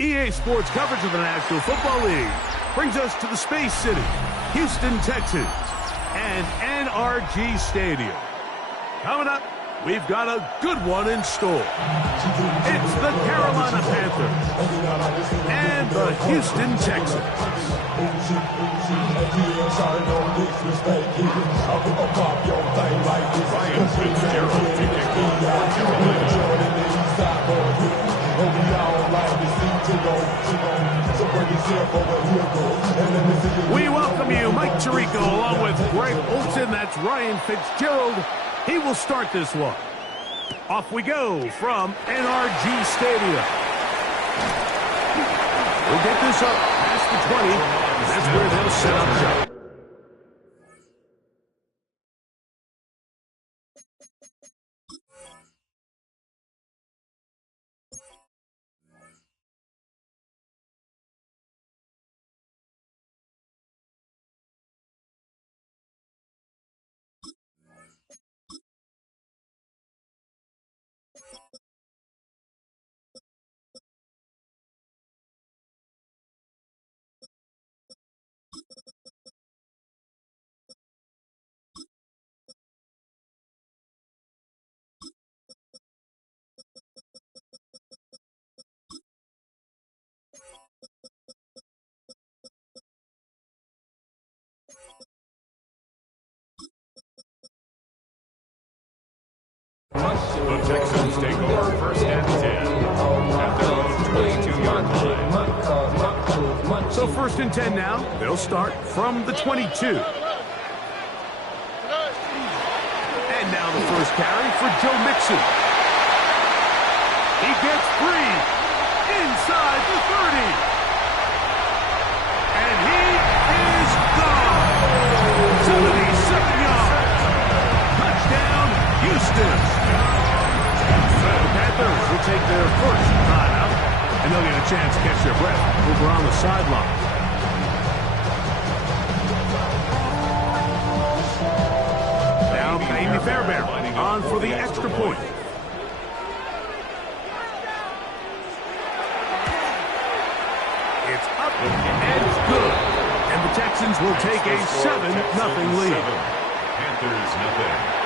EA Sports coverage of the National Football League brings us to the Space City, Houston, Texas, and NRG Stadium. Coming up, we've got a good one in store. It's the Carolina Panthers and the Houston Texans. We welcome you, Mike Tirico, along with Greg Olson. That's Ryan Fitzgerald. He will start this one. Off we go from NRG Stadium. We'll get this up past the 20. That's where they'll set up shop. The Texans take over first and 10 at their own 22-yard line. So first and 10 now. They'll start from the 22. And now the first carry for Joe Mixon. He gets free inside the 30. And he is gone. 77 yards. Touchdown, Houston. The Panthers will take their first timeout, and they'll get a chance to catch their breath over on the sideline. Now Amy Fairbairn on for the extra point. It's up and it's good. And the Texans will take a 7-0 lead. Panthers nothing.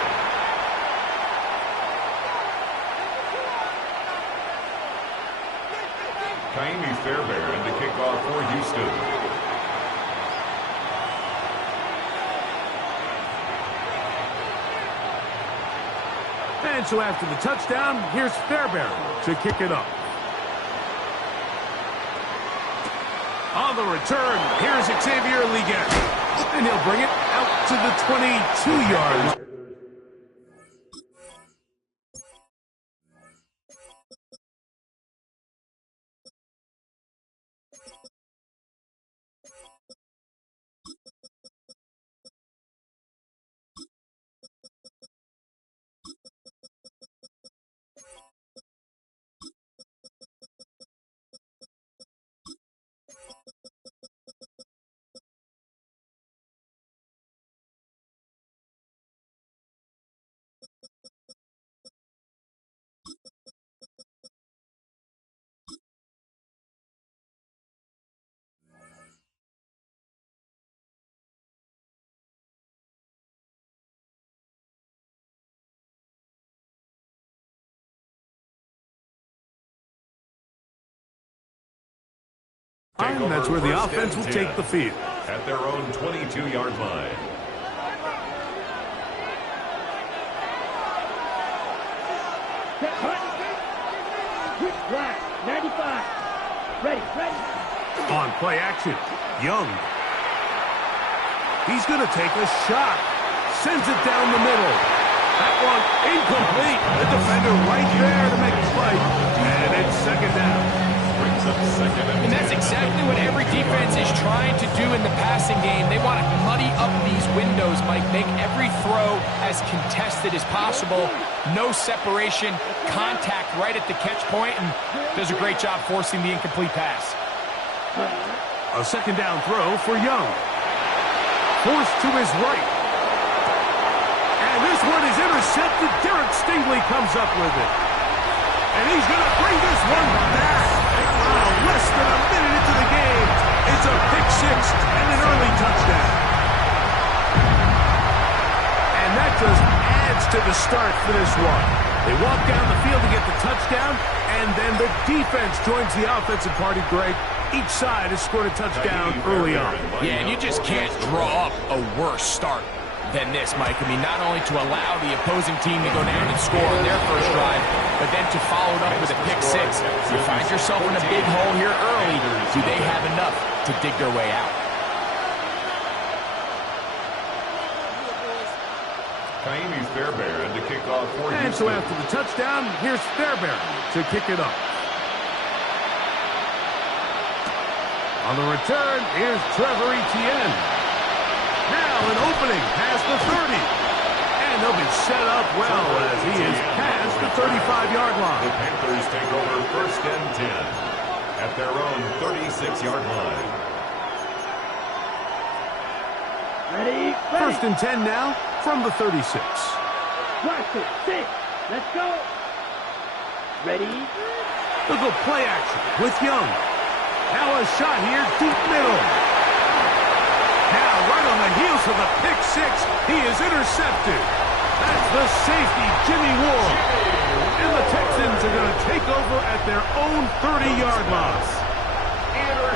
Amy Fairbairn to kick off for Houston. And so after the touchdown, here's Fairbairn to kick it up. On the return, here's Xavier Leggett. And he'll bring it out to the 22-yard line. And that's where the offense will take the field. At their own 22-yard line. Right, 95. Ready. On play action, Young. He's going to take a shot. Sends it down the middle. That one incomplete. The defender right there to make the play. And it's second down. Brings And that's exactly what every defense is trying to do in the passing game. They want to muddy up these windows, Mike, make every throw as contested as possible. No separation, contact right at the catch point, and does a great job forcing the incomplete pass. A second down throw for Young. Forced to his right. And this one is intercepted. Derek Stingley comes up with it. And he's going to bring this one back. Less than a minute into the game. It's a pick six and an early touchdown. And that just adds to the start for this one. They walk down the field to get the touchdown, and then the defense joins the offensive party, Greg. Each side has scored a touchdown early on. Yeah, and you just can't draw up a worse start than this, Mike. I mean, not only to allow the opposing team to go down and score on their first drive, but then to follow it up with a pick six. You find yourself in a big hole here early. Do they have enough to dig their way out? Kaimi Fairbairn to kick off for And so after the touchdown, here's Fairbairn to kick it off. On the return, here's Trevor Etienne. Now an opening past the 30. And they'll be set up well as he is past the 35-yard line. The Panthers take over first and 10 at their own 36-yard line. Ready? First and 10 now from the 36. Watch it. 6. Let's go. Ready? They'll go play action with Young. Now a shot here, deep middle. Now right on the heels of the pick six, he is intercepted. That's the safety, Jimmy Ward. And the Texans are going to take over at their own 30-yard line.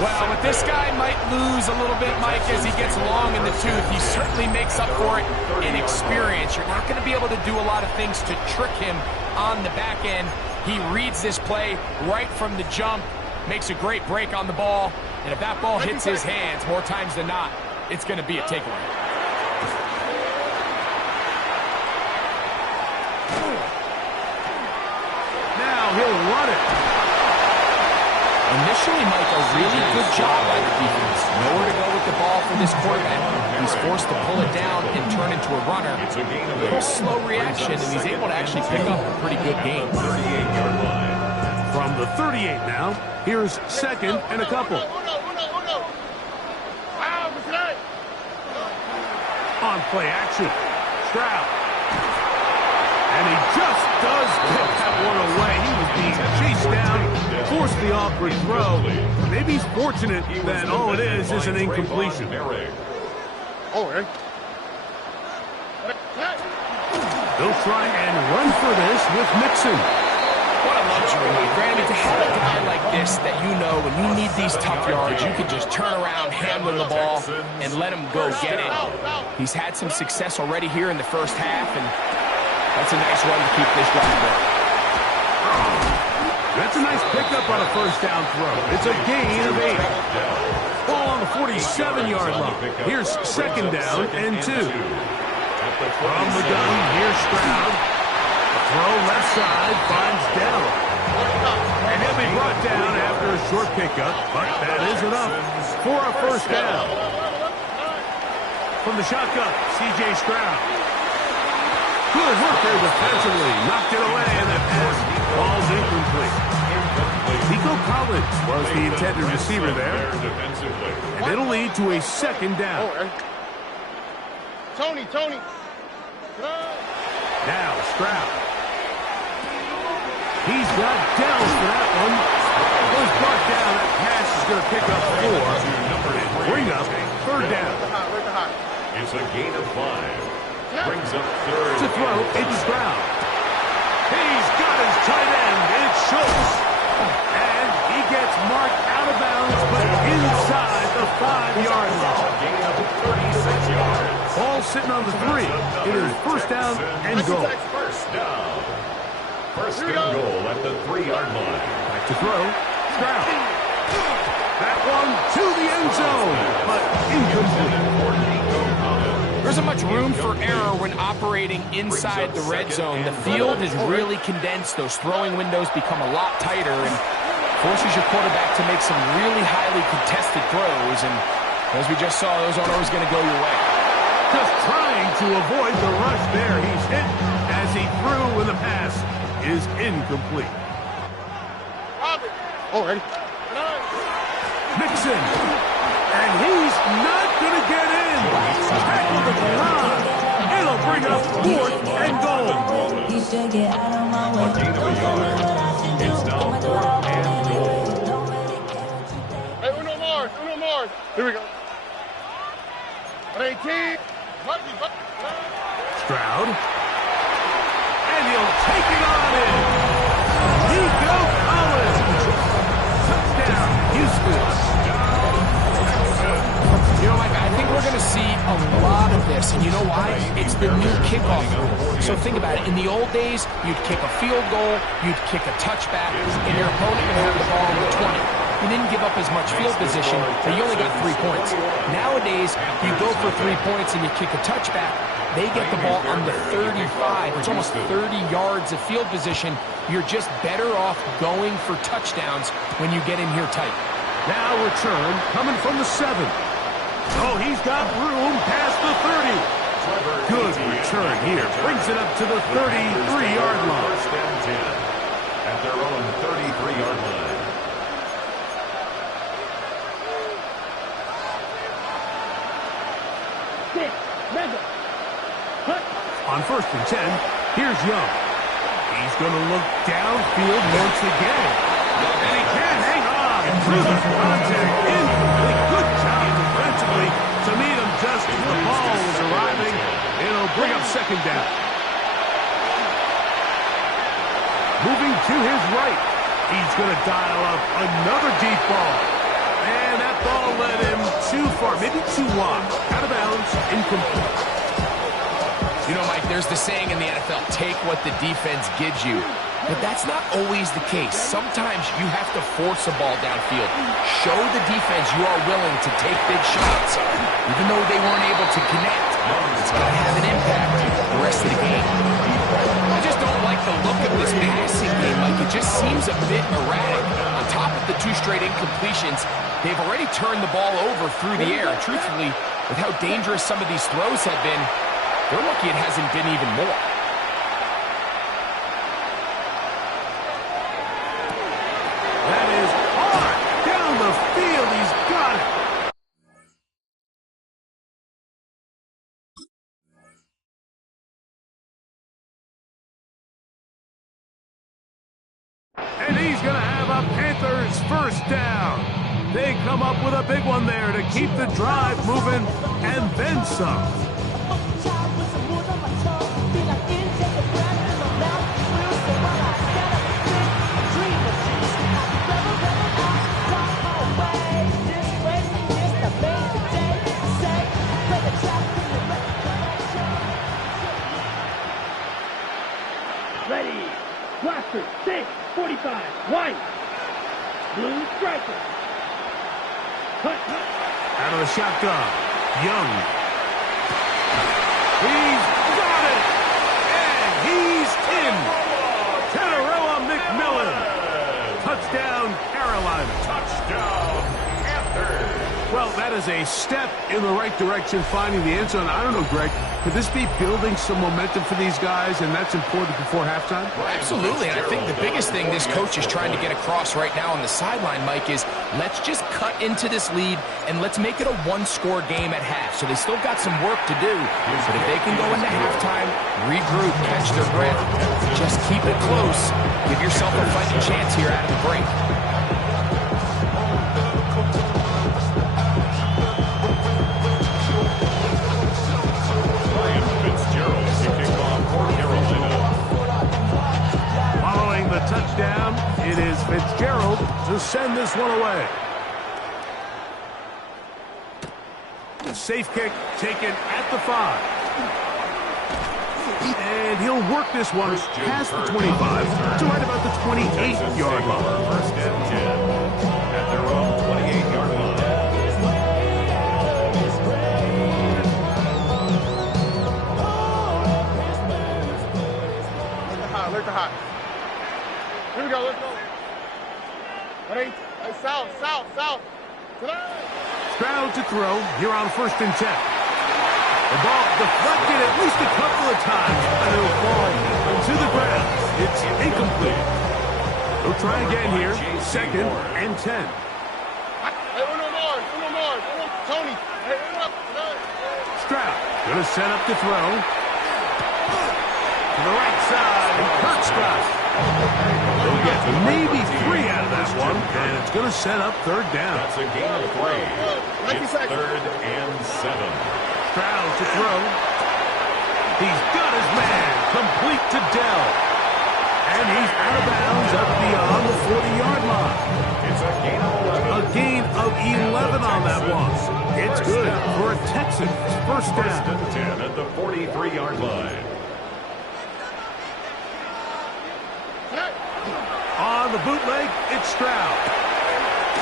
Well, but this guy might lose a little bit, Mike, as he gets long in the tooth. He certainly makes up for it in experience. You're not going to be able to do a lot of things to trick him on the back end. He reads this play right from the jump, makes a great break on the ball, and if that ball hits his hands more times than not, it's going to be a takeaway. Now he'll run it. Initially, Mike, a really good job by the defense. Nowhere to go with the ball for this quarterback. He's forced to pull it down and turn into a runner. It's a gain of A little slow reaction, and he's able to actually pick up a pretty good gain. 38-yard line. From the 38 now, here's second and a couple. On play action, Stroud. And he just does get that one away. He was being chased down, forced the awkward throw. Maybe he's fortunate that all it is an incompletion. They'll try and run for this with Mixon. What a luxury, Mike. Granted, to have a guy like this that you know when you need these tough yards, you can just turn around, handle the ball, and let him go get it. He's had some success already here in the first half, and that's a nice run to keep this drive going. That's a nice pickup on a first down throw. It's a gain of 8. Ball on the 47-yard line. Here's second down and 2. From the gun, here's Stroud. Throw left side, finds Dell. And he'll be brought down after a short pickup, but that is enough for a first down. From the shotgun, C.J. Stroud. Good work there defensively. Knocked it away, and that pass falls incomplete. Nico Collins was the intended receiver there. And it'll lead to a second down. Tony. Now Stroud. He's got Dell for that one. Goes brought down. That pass is going to pick up 4 and bring up third down. It's a gain of 5. Brings up third. To throw, it's Stroud. He's got his tight end. It's Schultz. And he gets marked out of bounds, but inside the 5-yard line. Gain of 36 yards. Ball sitting on the 3. It is first down and goal. First down. First and goal at the 3-yard line. Back to throw. Stroud. That one to the end zone, but incomplete. There isn't much room for error when operating inside the red zone. The field is really condensed. Those throwing windows become a lot tighter, and forces your quarterback to make some really highly contested throws, and as we just saw, those aren't always going to go your way. Just trying to avoid the rush there. He's hit as he threw, and the pass is incomplete. Oh, ready? Mixon, and he's not going to get in. Tackle the ground. It'll bring up 4th and goal. A gain of a yard. It's now 4th and goal. Hey, uno more. Here we go. 18. Stroud, and he'll take it on in. Nico Collins. Touchdown, Houston. You know, Mike, I think we're going to see a lot of this, and you know why? It's the new kickoff rule. So think about it. In the old days, you'd kick a field goal, you'd kick a touchback, and your opponent would have the ball on the 20. You didn't give up as much field position, but you only got 3 points. Nowadays, you go for 3 points and you kick a touchback. They get the ball on the 35. It's almost 30 yards of field position. You're just better off going for touchdowns when you get in here tight. Now return coming from the 7. Oh, he's got room past the 30. Good return here. Brings it up to the 33-yard line. First and 10 at their own 33-yard line. On 1st and 10, here's Young. He's going to look downfield once again. And he can hang on through the contact. Incomplete. Good job defensively to meet him just as the ball was arriving. It'll bring up 2nd down. Moving to his right. He's going to dial up another deep ball. And that ball led him too far, maybe too wide. Out of bounds, incomplete. You know, Mike, there's the saying in the NFL, take what the defense gives you. But that's not always the case. Sometimes you have to force a ball downfield. Show the defense you are willing to take big shots. Even though they weren't able to connect, it's going to have an impact the rest of the game. I just don't like the look of this passing game, Mike. It just seems a bit erratic. On top of the 2 straight incompletions, they've already turned the ball over through the air. And truthfully, with how dangerous some of these throws have been, they're lucky it hasn't been even more. That is hard. Down the field. He's got it. And he's going to have a Panthers first down. They come up with a big one there to keep the drive moving and then some. Ready. Blaster. 6. 45. White. Blue striker. Cut. Out of the shotgun. Young. He's got it. And he's in. Teteroa McMillan. Touchdown, Carolina. Touchdown, Panthers. Well, that is a step in the right direction, finding the end zone. I don't know, Greg, could this be building some momentum for these guys, and that's important before halftime? Well, absolutely, and I think the biggest thing this coach is trying to get across right now on the sideline, Mike, is let's just cut into this lead, and let's make it a one-score game at half. So they still got some work to do, but if they can go into halftime, regroup, catch their breath, just keep it close, give yourself a fighting chance here out of the break. Touchdown. It is Fitzgerald to send this one away. The safe kick taken at the 5. And he'll work this one past the 25 to right about the 28-yard line. First and 10 at their own 28-yard line. Alert the hot. Here we go, let's go. Hey, south. Stroud to throw here on 1st and 10. The ball deflected at least a couple of times, and it'll fall to the ground. It's incomplete. He'll try again here, 2nd and 10. Hey, uno more. Tony. Hey, Stroud gonna set up to throw. To the right side, and Kirk's got it. He'll get maybe 3 out of that one, and it's gonna set up 3rd down. That's a gain of 3. It's 3rd and 7. Stroud to throw. He's got his man, complete to Dell. And he's out of bounds up beyond the 40-yard line. It's a gain of 11. A gain of 11 on that one. It's good for a Texans 1st down. 1st and 10 at the 43-yard line. On the bootleg, it's Stroud.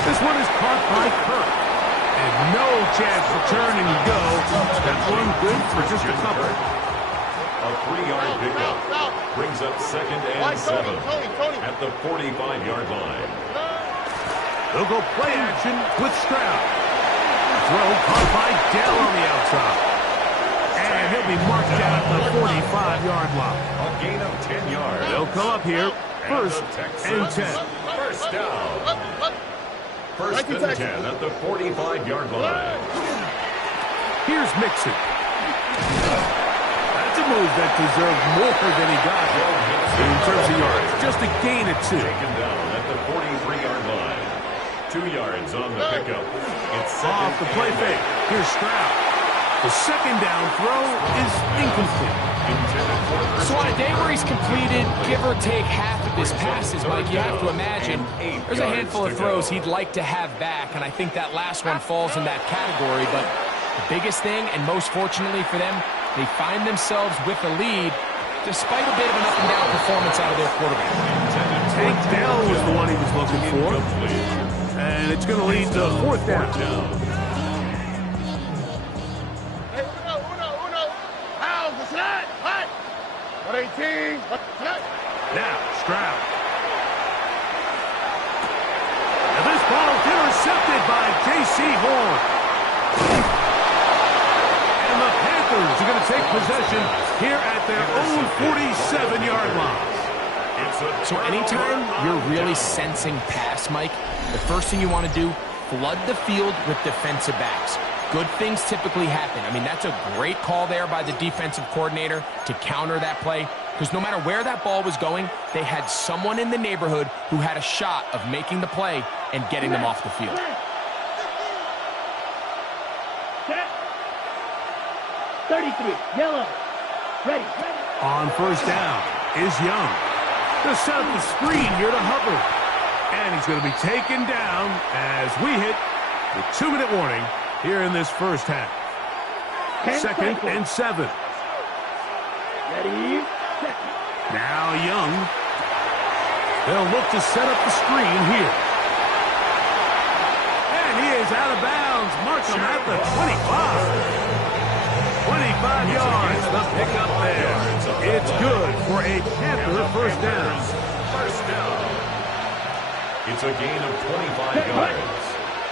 This one is caught by Kirk. And no chance for turn and go. That one good for just a couple. A 3-yard pickup brings up 2nd and 7 at the 45-yard line. They'll go play action with Stroud. Throw caught by Dell on the outside. And he'll be marked down at the 45-yard line. A gain of 10 yards. They'll come up here, 1st and 10. 1st down. 1st and 10 at the 45-yard line. Here's Mixon. That's a move that deserved more than he got in terms of yards. Just a gain of 2. Taken down at the 43-yard line. 2 yards on the pickup. It's Off the play fake. Here's Stroud. The 2nd down throw is incomplete. So on a day where he's completed, give or take half of his passes, Mike, you have to imagine there's a handful of throws he'd like to have back, and I think that last one falls in that category. But the biggest thing, and most fortunately for them, they find themselves with a lead despite a bit of an up-and-down performance out of their quarterback. Tank Dell was the one he was looking for. And it's going to lead to 4th down. Hey, uno. How's the slide? What? 118. Now, Stroud. And this ball is intercepted by J.C. Horn. And the Panthers are going to take possession here at their own 47-yard line. So anytime you're really sensing pass, Mike, the first thing you want to do, flood the field with defensive backs. Good things typically happen. I mean, that's a great call there by the defensive coordinator to counter that play, because no matter where that ball was going, they had someone in the neighborhood who had a shot of making the play and getting them off the field. Set. 33, yellow. Ready. On 1st down is Young. They'll set up the screen here to Hubbard. And he's going to be taken down as we hit the 2-minute warning here in this 1st half. 2nd and 7. Ready, set. Now Young. They'll look to set up the screen here. And he is out of bounds. Mark him at the 25. 25 yards, the pickup there. It's good for a Panther 1st down. 1st down. It's a gain of 25 yards.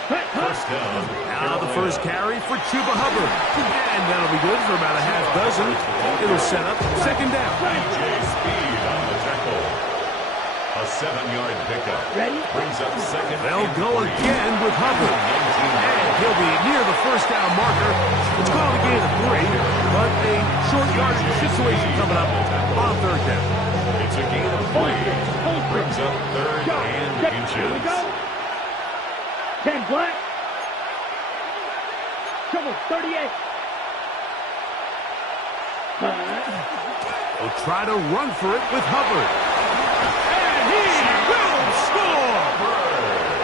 1st down. Now the first carry for Chuba Hubbard. And that'll be good for about a half dozen. It'll set up 2nd down. DJ Speed on the tackle. A 7-yard pickup. Ready? Brings up 2nd. They'll go again with Hubbard. And he'll be near the 1st down marker. It's called a gain of 3, but a short yardage situation coming up on 3rd down. It's a gain of 3. Brings up 3rd and Here we go. inches. 10 black. Trouble 38. They'll try to run for it with Hubbard. And he will score!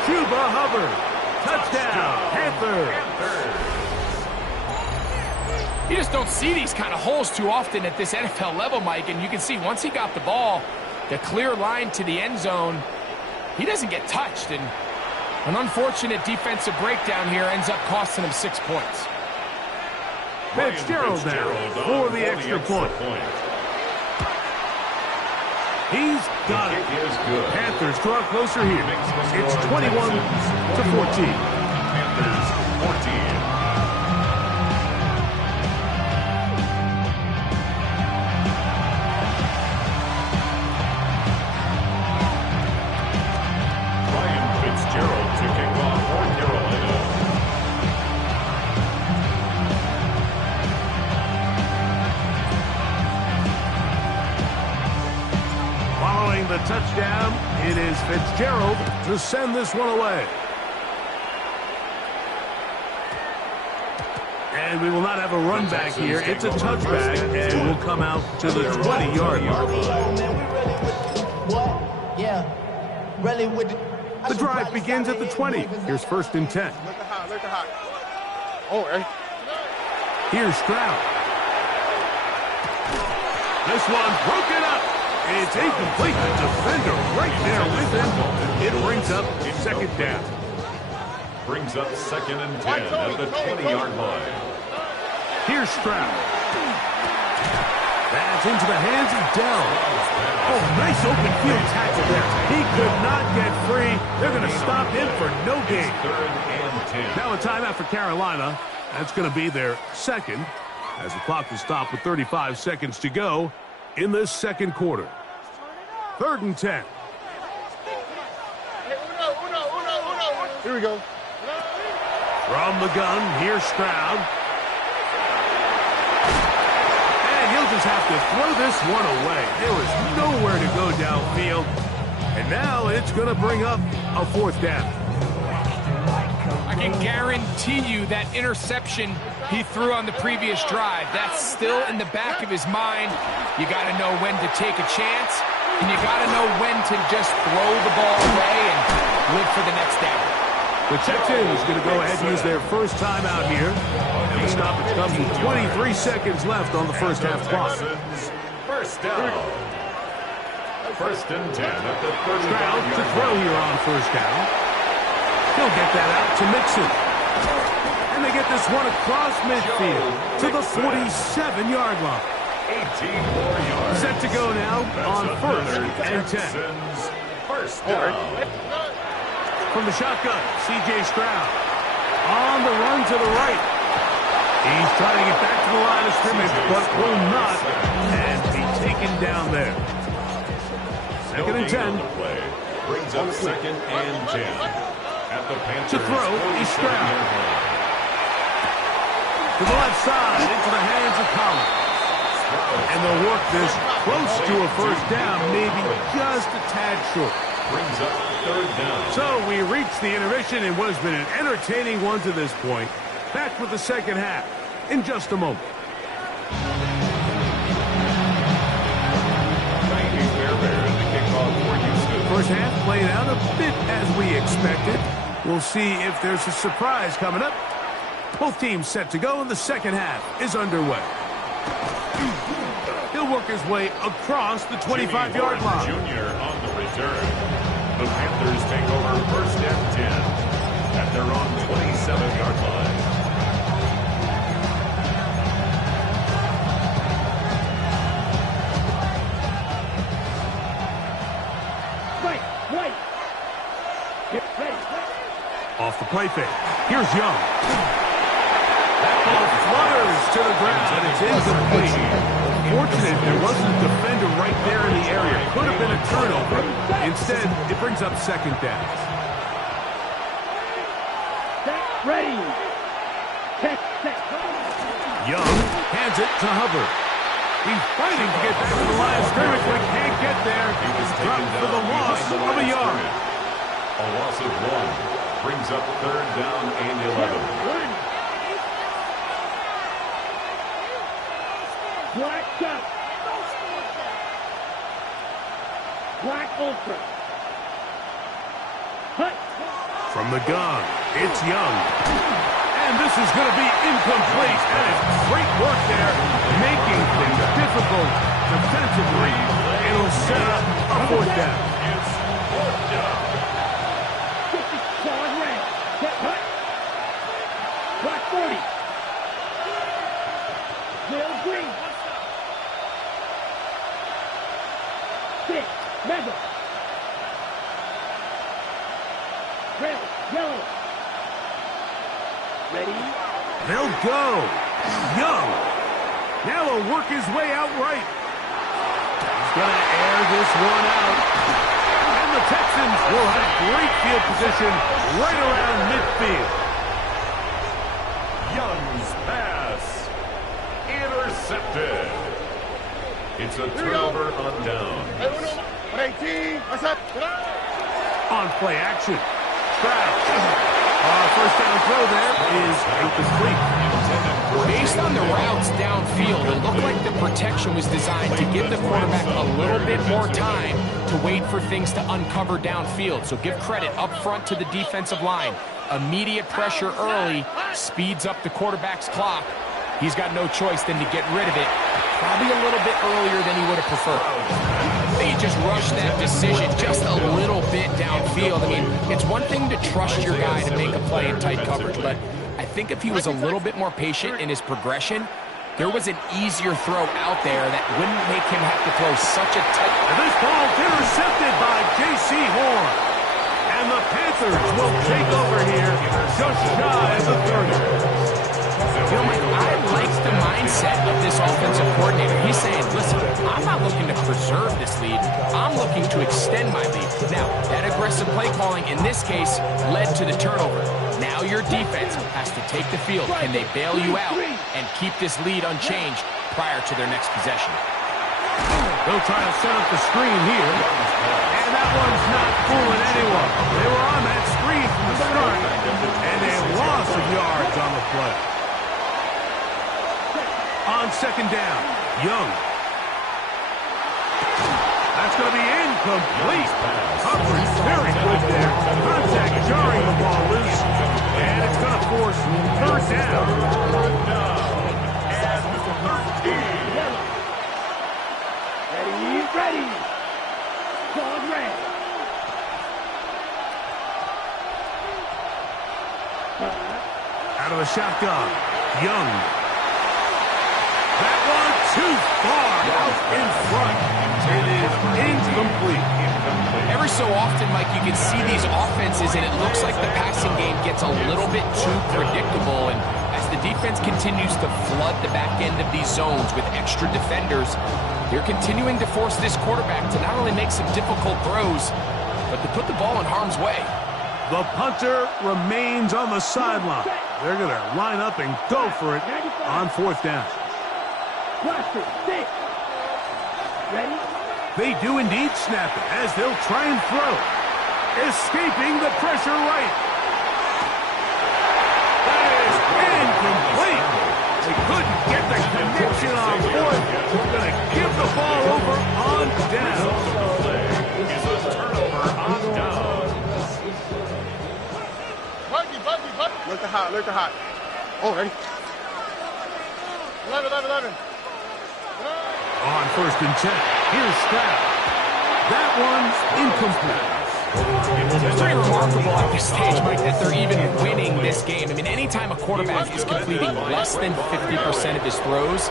Chuba Hubbard. Touchdown, Panthers. You just don't see these kind of holes too often at this NFL level, Mike, and you can see once he got the ball, the clear line to the end zone, he doesn't get touched, and an unfortunate defensive breakdown here ends up costing him 6 points. Fitzgerald now for the extra point. He's got it. Kick is good. Panthers draw closer here. It's 21-14. Panthers 14. To kick off for Carolina. Following the touchdown, it is Fitzgerald to send this one away. And we will not have a run back here. It's a touchback, and we'll come out to the 20-yard line. The drive begins at the 20. Here's 1st and 10. Look at high. Oh, hey. Here's Stroud. This one broken up. It's incomplete. The defender right there with him. It brings up 2nd down. Brings up 2nd and 10 at the 20-yard line. Here's Stroud. That's into the hands of Dell. Oh, nice open field tackle there. He could not get free. They're going to stop him for no gain. 3rd and 10. Now a timeout for Carolina. That's going to be their second as the clock is stopped with 35 seconds to go in this 2nd quarter. 3rd and 10. Here we go. From the gun, here's Stroud. And he'll just have to throw this one away. There was nowhere to go downfield. And now it's going to bring up a 4th down. I can guarantee you that interception he threw on the previous drive, that's still in the back of his mind. You got to know when to take a chance, and you got to know when to just throw the ball away and live for the next down. The Texans is going to go ahead and use their first timeout here. And the stoppage comes with 23 seconds left on the first half clock. First down. 1st and 10 at the 30. Stroud to throw here on 1st down. He'll get that out to Mixon. And they get this one across midfield to the 47-yard line. 18 more yards. Set to go now on 1st and 10. First down. From the shotgun, C.J. Stroud on the run to the right. He's trying to get back to the line of scrimmage, but will not, and be taken down there. 2nd and 10. Brings up 2nd and 10. At the Panthers. To throw is Stroud. To the left side, into the hands of Collins. And they'll work this close to a 1st down, maybe just a tad short. Brings up 3rd down. So we reach the intermission in what has been an entertaining one to this point. Back with the 2nd half in just a moment. First half played out a bit as we expected. We'll see if there's a surprise coming up. Both teams set to go, and the 2nd half is underway. He'll work his way across the 25-yard line. Junior on the return. The Panthers take over 1st and 10 at their own 27-yard line. Off the play fake. Here's Young. That ball flutters to the ground, and it's incomplete. Fortunate there wasn't a defender right there in the area. Could have been a turnover. Instead, it brings up 2nd down. Ready. Young hands it to Hubbard. He's fighting to get back to the line of scrimmage, but can't get there. He was dropped for the loss of a yard. A loss of 1. Brings up 3rd down and 11. Black Duck. Black Ultra. Hut. From the gun, it's Young. And this is going to be incomplete. And it's great work there, making things difficult defensively. It'll set up a 4th down. It's 4th down. Solid red. Get hut. Black 40. Will Green. 6, mega. Red, yellow. Ready? They'll go. Young. Now he'll work his way out right. He's going to air this one out. And the Texans will have great field position right around midfield. Young's pass. Intercepted. It's a turnover on down. 18, what's up? On play action. Stroud. First down throw there is incomplete. Based on the routes downfield, it looked like the protection was designed to give the quarterback a little bit more time to wait for things to uncover downfield. So give credit up front to the defensive line. Immediate pressure early speeds up the quarterback's clock. He's got no choice than to get rid of it, probably a little bit earlier than he would have preferred. They just rushed that decision just a little bit downfield. I mean, it's one thing to trust your guy to make a play in tight coverage, but I think if he was a little bit more patient in his progression, there was an easier throw out there that wouldn't make him have to throw such a tight... And this ball's intercepted by J.C. Horn. And the Panthers will take over here just shy of the 30. You know, Mike, I like the mindset of this offensive coordinator. He's saying, listen, I'm not looking to preserve this lead. I'm looking to extend my lead. Now, that aggressive play calling in this case led to the turnover. Now your defense has to take the field. Can they bail you out and keep this lead unchanged prior to their next possession? They'll try to set up the screen here. And that one's not fooling anyone. They were on that screen from the start. And a loss of yards on the play. On second down, Young. That's going to be incomplete. Coverage very good there. Contact jarring the ball loose. And it's going to force third down. Ready. Called red. Out of the shotgun, Young. That one too far out in front. It is incomplete. Every so often, Mike, you can see these offenses, and it looks like the passing game gets a little bit too predictable. And as the defense continues to flood the back end of these zones with extra defenders, they're continuing to force this quarterback to not only make some difficult throws, but to put the ball in harm's way. The punter remains on the sideline. They're going to line up and go for it on fourth down. Ready? They do indeed snap it as they'll try and throw. Escaping the pressure right. That is incomplete. They couldn't get the connection on fourth. They're going to give the ball over on down. Is a turnover on down. Bucky. Look hot. Oh, ready? 11. On first and 10, here's Stroud. That one's incomplete. It's pretty remarkable at this stage, Mike, that they're even winning this game. I mean, anytime a quarterback is completing less than 50% of his throws,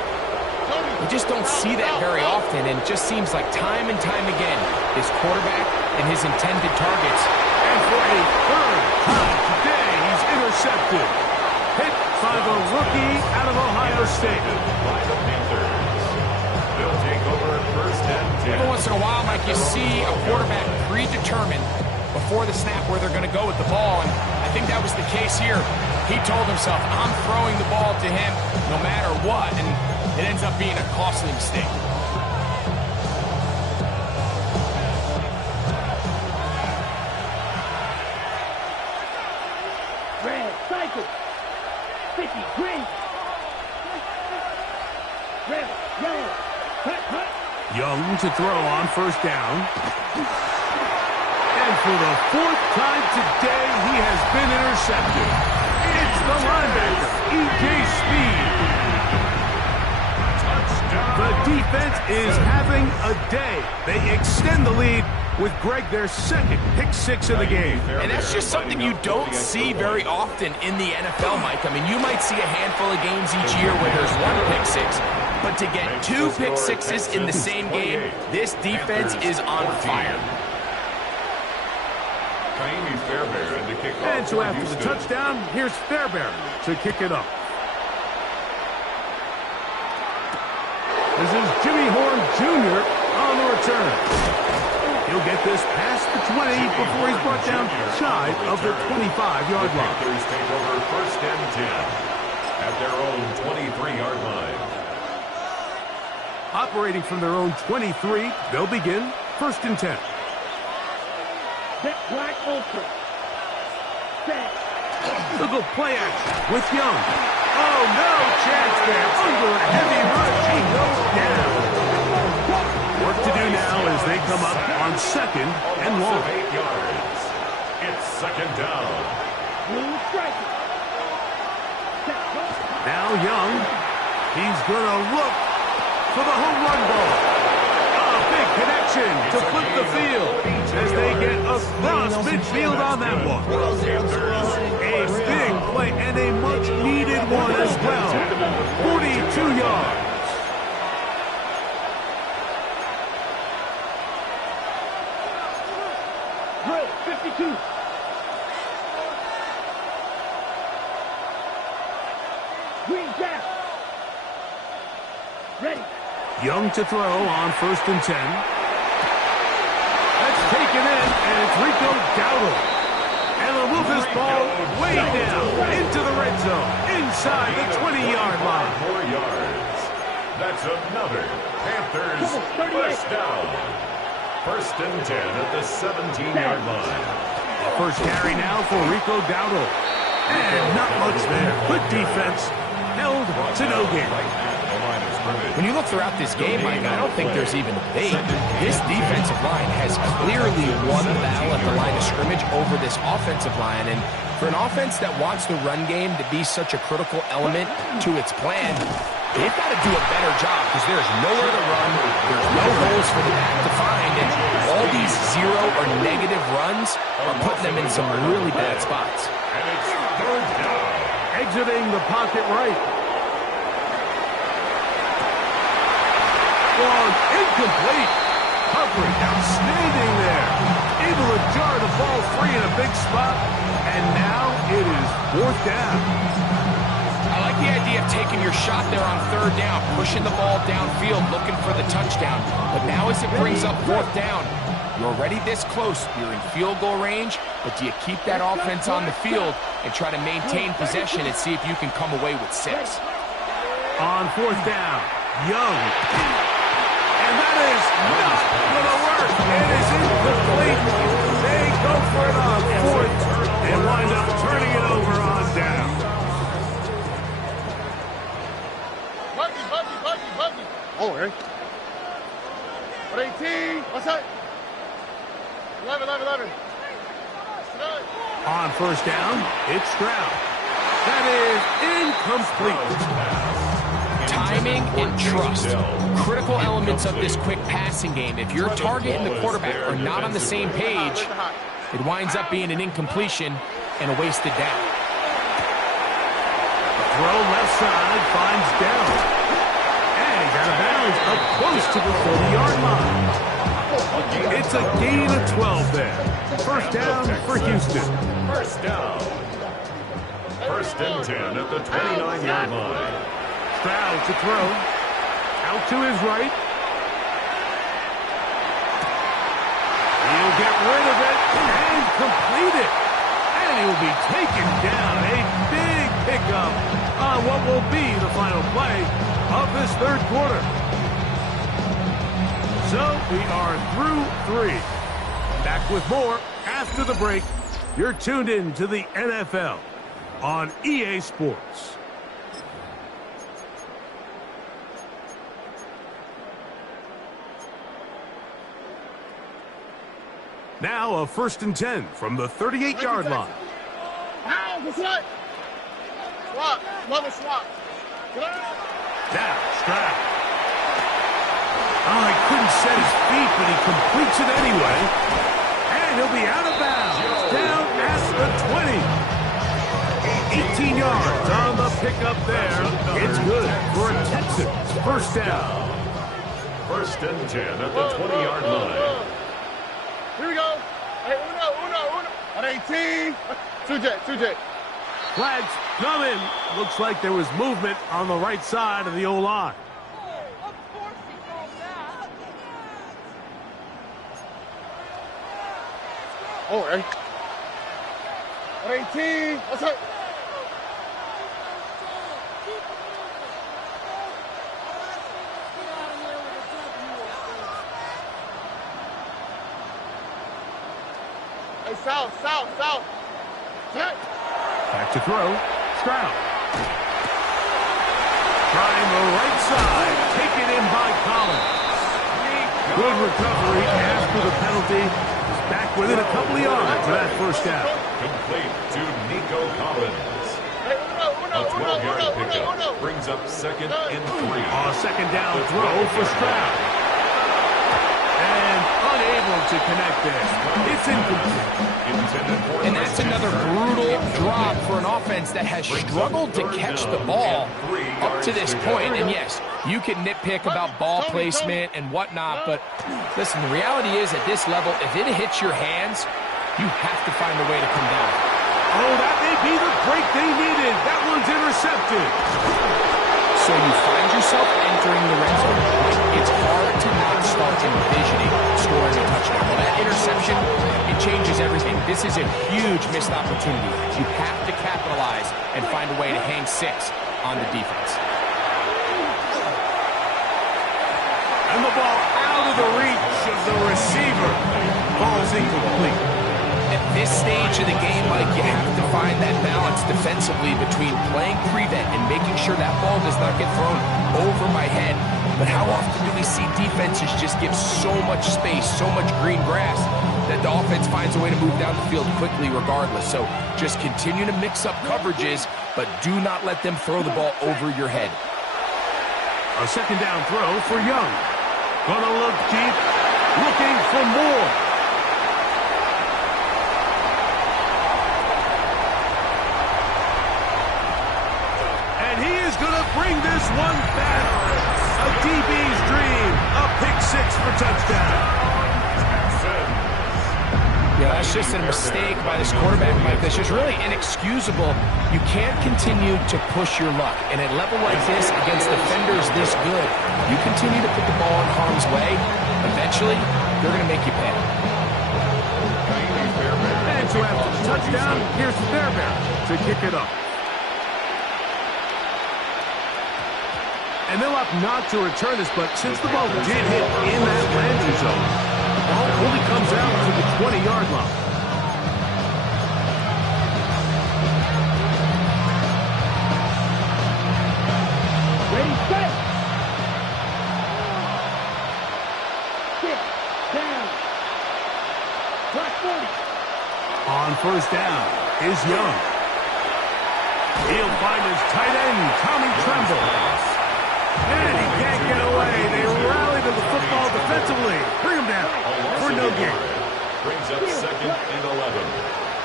we just don't see that very often, and it just seems like time and time again, this quarterback and his intended targets. And for a third time today, he's intercepted. Hit by the rookie out of Ohio State. By the Panthers. They'll take over first and 10. Every once in a while, Mike, you see a quarterback predetermined before the snap where they're going to go with the ball, and I think that was the case here. He told himself, I'm throwing the ball to him no matter what, and it ends up being a costly mistake. Red, cycle. 50, green. Red, yellow. Hut. Young to throw on first down. And for the fourth time today, he has been intercepted. It's the linebacker, E.J. Speed. The defense is having a day. They extend the lead with Greg their second pick six of the game. And that's just something you don't see very often in the NFL, Mike. I mean, you might see a handful of games each year where there's one pick six. But to get 2 pick sixes in the same game, this defense is on fire. And so after the touchdown, here's Fairbairn to kick it off. This is Jimmy Horn Jr. on the return. He'll get this past the 20 before he's brought down shy of the 25-yard line. Panthers take over 1st and 10 at their own 23-yard line. Operating from their own 23, they'll begin 1st and 10. Set black ultra. Set. Look at play action with Young. Oh, no chance there. Under a heavy rush, he goes down. Work to do now as they come up on 2nd and long. 8 yards. It's 2nd down. Blue striker. Now Young, he's going to look for the home run ball. A big connection to flip the field as they get across midfield on that one. A big play and a much-needed one as well. 42 yards. Drill 52. Green jack. Ready. Young to throw on 1st and 10. That's taken in, and it's Rico Dowdle. And they'll move this ball way down into the red zone, inside the 20-yard line. 4 yards. That's another Panthers first down. 1st and 10 at the 17-yard line. First carry now for Rico Dowdle. And not much there. Good defense. Held to no gain. When you look throughout this game, Mike, I don't think there's even a debate. This defensive line has clearly won the battle at the line of scrimmage over this offensive line. And for an offense that wants the run game to be such a critical element to its plan, they've got to do a better job because there's nowhere to run. There's no holes for the back to find. And all these 0 or negative runs are putting them in some really bad spots. And it's 3rd down. Exiting the pocket right. Long, incomplete. Coverage outstanding there. Able to jar the ball free in a big spot. And now it is 4th down. I like the idea of taking your shot there on 3rd down, pushing the ball downfield, looking for the touchdown. But now as it brings up 4th down, you're already this close. You're in field goal range, but do you keep that offense on the field and try to maintain possession and see if you can come away with 6? On 4th down, Young. And that is not going to work. It is incomplete. They go for it on 4th and wind up turning it over on down. Buggy. Oh, eh? What 18? What's that? 11. On 1st down, it's Stroud. That is incomplete. Timing and trust, critical elements of this quick passing game. If your target and the quarterback are not on the same page, it winds up being an incompletion and a wasted down. Throw left side, finds down. And he's out of bounds up close to the 40-yard line. It's a gain of 12 there. 1st down for Houston. 1st down. 1st and 10 at the 29-yard line. Stroud to throw. Out to his right. He'll get rid of it and complete it. And he'll be taken down. A big pickup on what will be the final play of this 3rd quarter. So we are through 3. Back with more after the break. You're tuned in to the NFL on EA Sports. Now a 1st and 10 from the 38-yard line. Now, what's that? Swap. Another swap. Now, Stroud. Oh, he couldn't set his feet, but he completes it anyway. And he'll be out of bounds. Down at the 20. 18 yards on the pickup there. It's good for a Texans first down. First and 10 at the 20-yard line. Here we go. Hey, uno. On 18. 2J. Flags coming. Looks like there was movement on the right side of the O-line. All right. On 18. What's up? Hey, south. Check. Back to throw. Stroud. Trying the right side. Taken in by Collins. Good recovery after the penalty. He's back within a couple of yards for that first down. Complete to Nico Collins. Hey, A 12-yard pickup brings up second and 3. Second down throw for Stroud. And unable to connect there. It's incomplete. And that's another brutal drop for an offense that has struggled to catch the ball up to this point. And yes, you can nitpick about ball placement and whatnot, but listen, the reality is at this level, if it hits your hands, you have to find a way to come down. Oh, that may be the break they needed. That one's intercepted. So you find yourself entering the red zone. It's hard to not start envisioning scoring a touchdown. Well, that interception, it changes everything. This is a huge missed opportunity. You have to capitalize and find a way to hang 6 on the defense. And the ball out of the reach of the receiver. Ball's incomplete. At this stage of the game, Mike, you have to find that balance defensively between playing prevent and making sure that ball does not get thrown over my head. But how often do we see defenses just give so much space, so much green grass, that the offense finds a way to move down the field quickly regardless? So just continue to mix up coverages, but do not let them throw the ball over your head. A second down throw for Young. Gonna look deep, looking for more. Bring this one back. A DB's dream. A pick-6 for touchdown. Yeah, that's just a mistake by this quarterback, Mike. That's just really inexcusable. You can't continue to push your luck. And at a level like this, against defenders this good, you continue to put the ball in harm's way, eventually, they're going to make you pay. And so after the touchdown, here's the Bear to kick it up. And they'll opt not to return this, but since the ball did hit in that landing zone, the ball only comes out to the 20-yard line. Ready, set. Kick, down. Clock 40. On first down is Young. He'll find his tight end, Tommy Tremble. And he can't get away. They rally to the football defensively. Bring him down for no gain. Brings up second and 11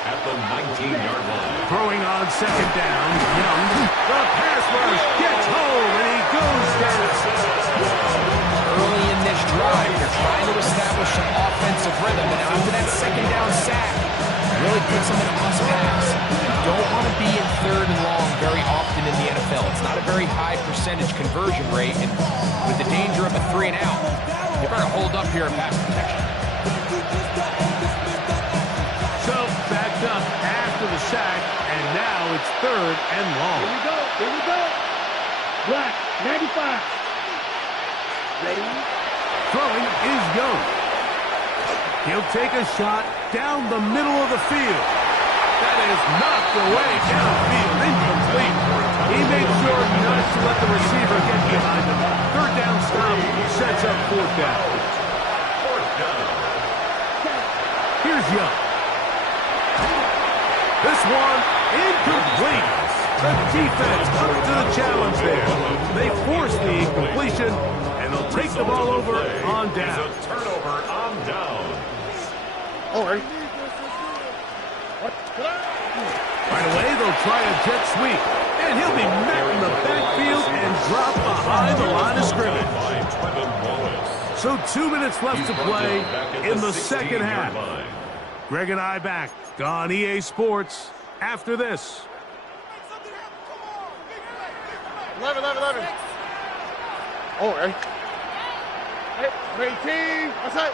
at the 19-yard line. Throwing on second down, Young. The pass rush gets home, and he goes down. Early in this drive, you're trying to establish some offensive rhythm, and after that second down sack, really puts them in a must-pass. You don't want to be in third and long very often in the NFL. It's not a very high percentage conversion rate, and with the danger of a 3 and out, you better hold up here in pass protection. So backed up after the sack, and now it's third and long. Here we go. Black, 95. Ready? Throwing is Young. He'll take a shot down the middle of the field. That is knocked away downfield, incomplete. He made sure not to let the receiver get behind him. Third down stop sets up fourth down. Here's Young. This one incomplete. The defense up to the challenge there. They force the incompletion, and they'll take the ball over on down. It's a turnover on down. All right. Right away, they'll try a jet sweep. And he'll be met in the backfield and dropped behind the line of scrimmage. So 2 minutes left to play in the second half. Greg and I back on EA Sports after this. 11. Oh, hey. 18. What's that?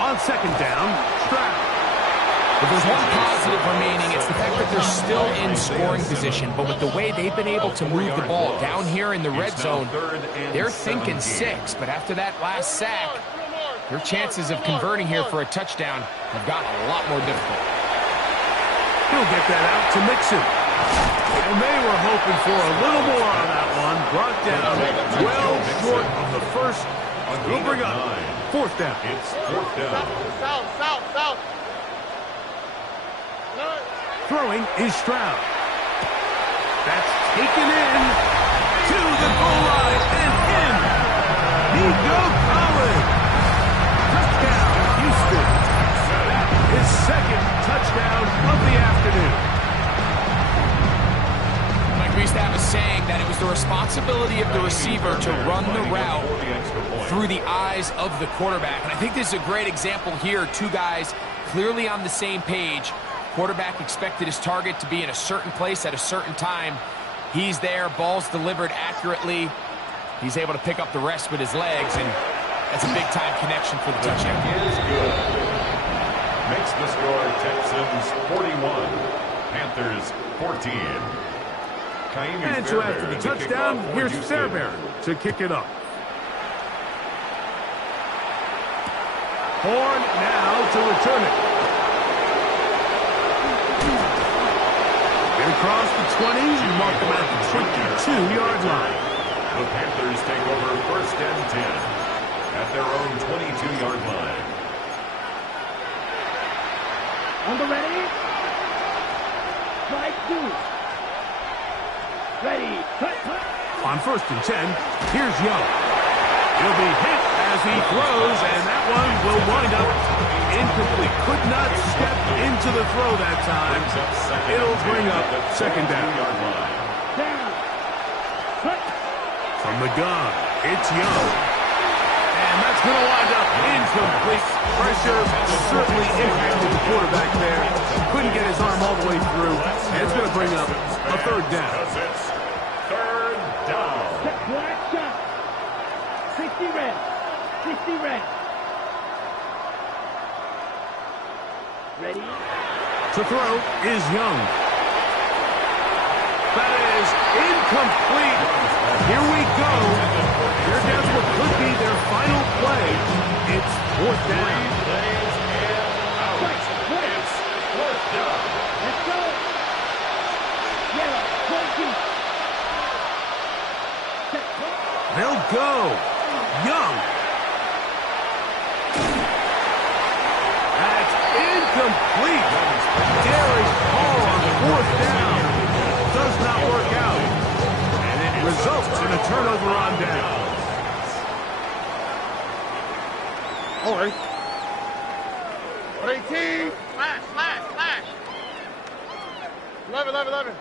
On second down, Stroud. If there's one positive remaining, it's the fact that they're still in scoring position. But with the way they've been able to move the ball down here in the red zone, they're thinking 6. But after that last sack, their chances of converting here for a touchdown have gotten a lot more difficult. He'll get that out to Mixon. And they were hoping for a little more on that one. Brought down well short of the first. We'll bring up fourth down. It's fourth down. South. Throwing is Stroud. That's taken in to the goal line and in. Nico Collins. Touchdown, Houston. His second touchdown of the afternoon. Like we used to have a saying that it was the responsibility of the receiver to run the route through the eyes of the quarterback. And I think this is a great example here. Two guys clearly on the same page. Quarterback expected his target to be in a certain place at a certain time. He's there, ball's delivered accurately. He's able to pick up the rest with his legs, and that's a big-time connection for the touchdown. Is good. Makes the score Texans 41, Panthers 14. And so after the touchdown, here's Fairbairn to kick it up. Horn now to return it. Across the 20, you mark them at the 22-yard line. The Panthers take over first and 10 at their own 22-yard line. On the ready? Strike 2. Ready, cut. On first and 10, here's Young. He'll be hit as he throws, and that one will wind up incomplete. Could not step into the throw that time. It'll bring up second down. From the gun, it's Young. And that's going to wind up incomplete. Pressure certainly impacted the quarterback there. Couldn't get his arm all the way through. And it's going to bring up a third down. Third down. Black shot. 60 red. 60 red. Ready? To throw is Young. That is incomplete. Here we go. They're down to what could be their final play. It's fourth down. It's fourth down. Let's go. Yellow. 20. They'll go. Young. That's incomplete. Derek Hall on fourth down. Does not work out. And it results in a turnover on down. All right. 18. Flash. 11.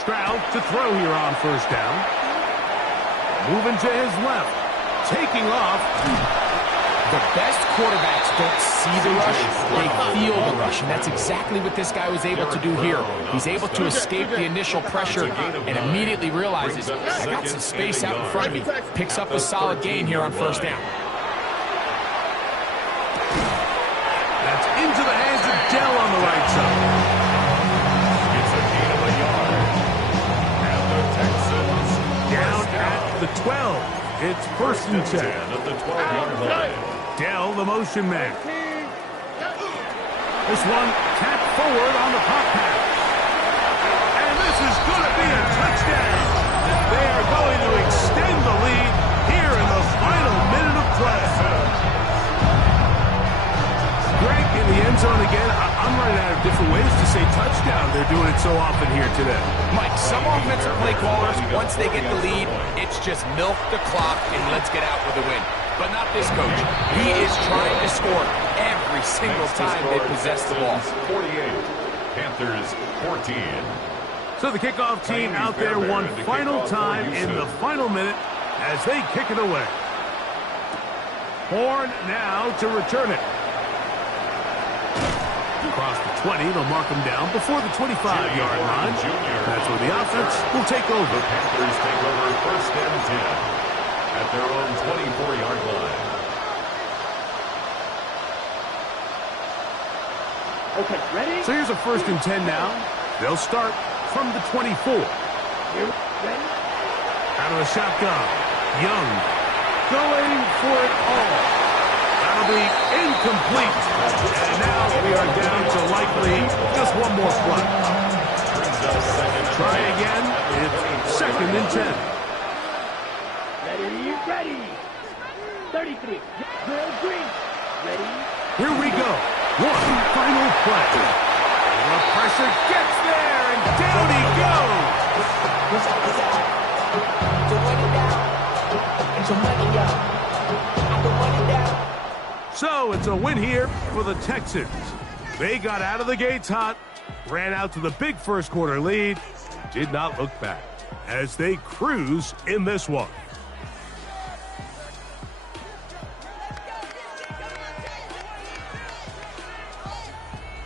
Stroud to throw here on first down. Moving to his left. Taking off. The best quarterbacks don't see the rush, they feel the rush, and that's exactly what this guy was able to do here. He's able to escape the initial pressure and immediately realizes, I got some space out in front of me. Picks up a solid gain here on first down. That's into the hands of Dell on the right side. It's a gain of a yard. And the Texans Down at the 12. It's first and 10. at the 12-yard line. Dell, the motion man. This one tapped forward on the pop pass. And this is going to be a touchdown. They are going to extend the lead here in the final minute of play. Greg in the end zone again. I'm running out of different ways to say touchdown. They're doing it so often here today. Mike, some offensive play callers, once they get the lead, it's just milk the clock and let's get out with a win. but not this coach. He is trying to score every single time they possess the ball. 48, Panthers 14. So the kickoff team out there one final time in the final minute as they kick it away. Horn now to return it. Across the 20, they'll mark him down before the 25-yard line. That's where the offense will take over. The Panthers take over first and 10 at their own 24-yard line. Okay, ready? So here's a first and 10 now. They'll start from the 24. Ready? Out of the shotgun. Young going for it all. That'll be incomplete. And now we are down to likely just one more play. Try again. It's second and 10. Ready? 33. Girl green. Ready? Here we go. One final play. The pressure gets there, and down he goes. So it's a win here for the Texans. They got out of the gates hot, ran out to the big first quarter lead, did not look back as they cruise in this one.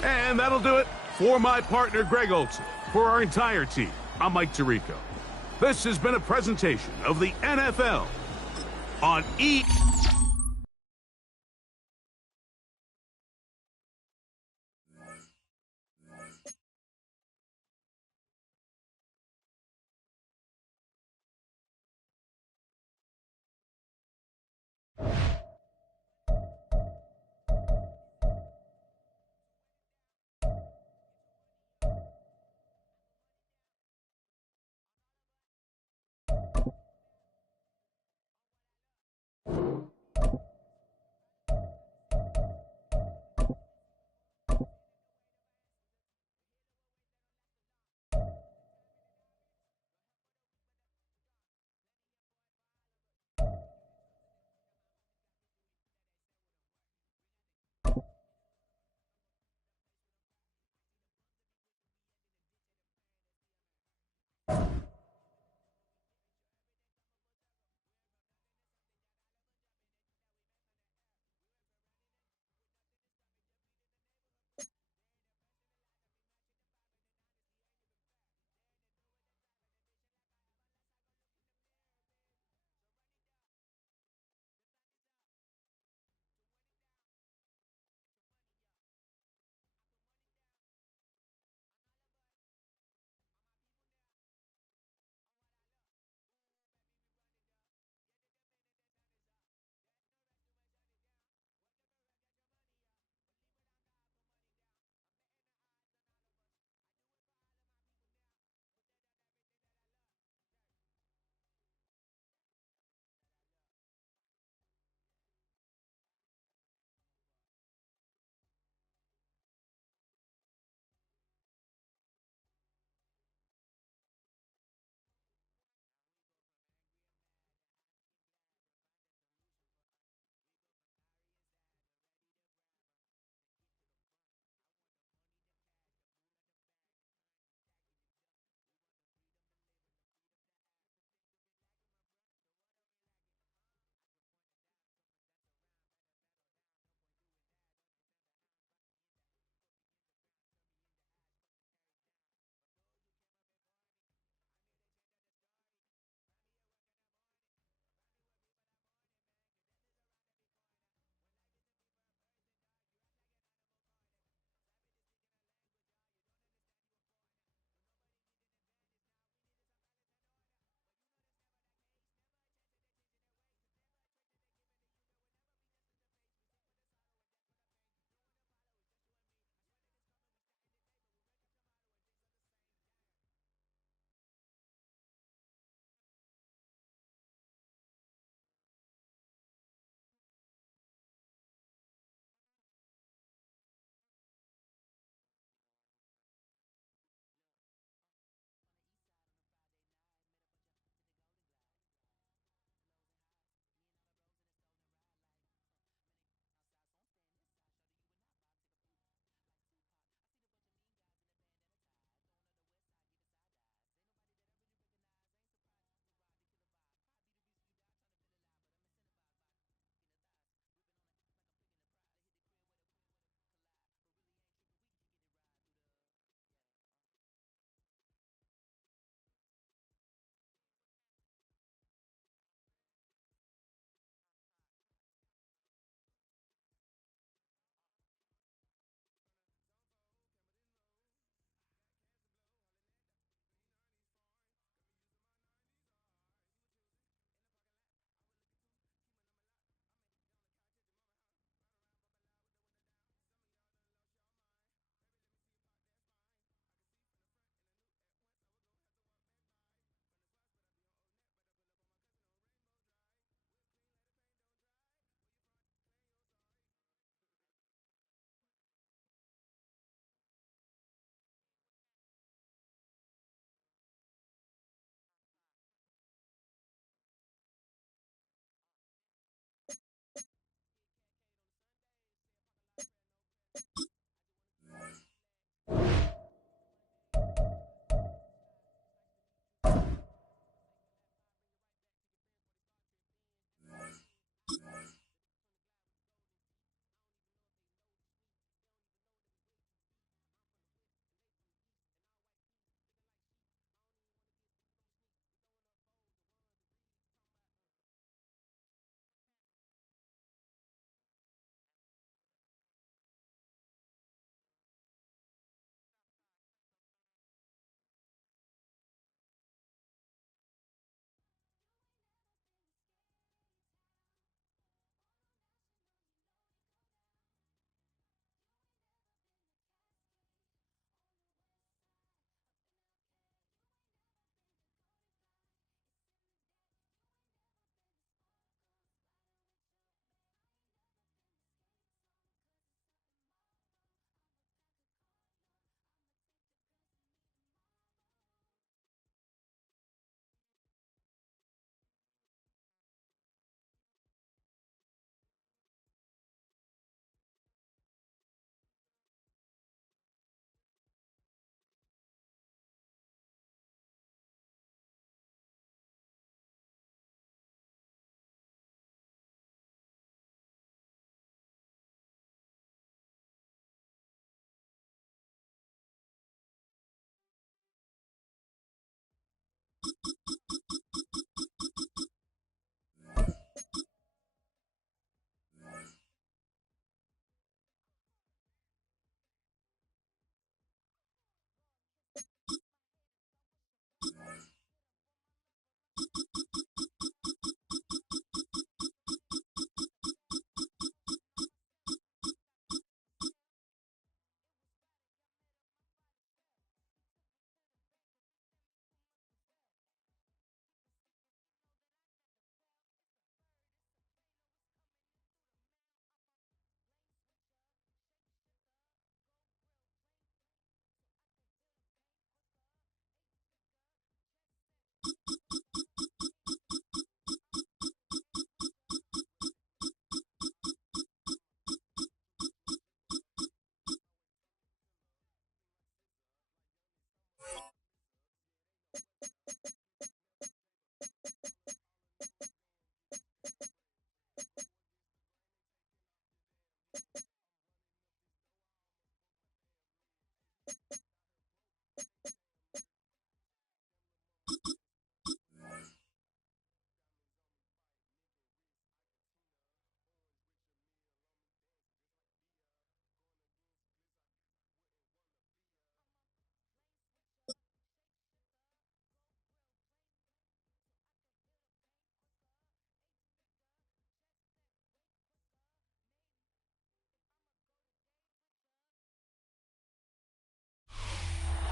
And that'll do it for my partner, Greg Olson. For our entire team, I'm Mike Tirico. This has been a presentation of the NFL on E.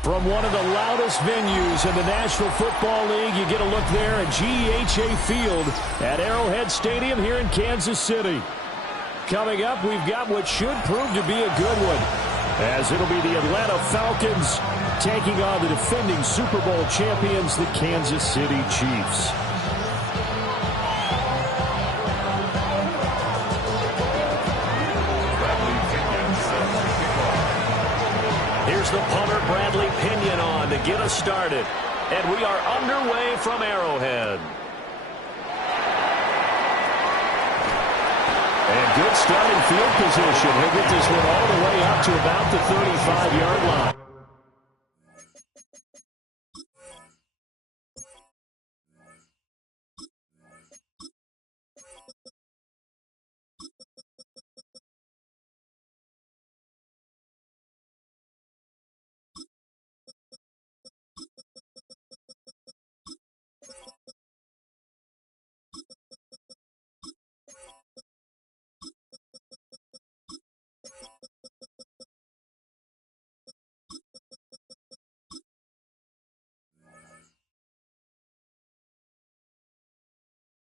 From one of the loudest venues in the National Football League, you get a look there at GEHA Field at Arrowhead Stadium here in Kansas City. Coming up, we've got what should prove to be a good one, as it'll be the Atlanta Falcons taking on the defending Super Bowl champions, the Kansas City Chiefs. Here's the punter, Bradley Pinion, on to get us started. And we are underway from Arrowhead. And good starting field position. He'll get this one all the way up to about the 35-yard line.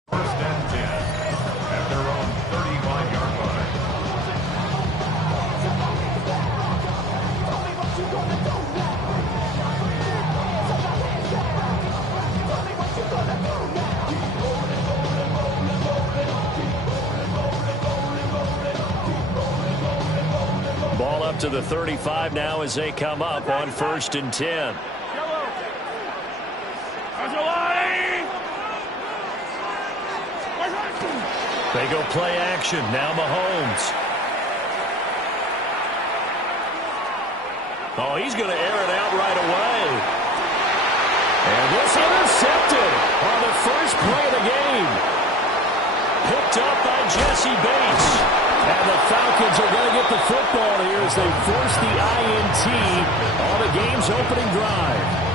First and 10 at their own 35-yard line. Ball up to the 35 now as they come up on 1st and 10. They go play action. Now Mahomes. Oh, he's going to air it out right away. And this intercepted on the first play of the game. Picked up by Jesse Bates. And the Falcons are going to get the football here as they force the INT on the game's opening drive.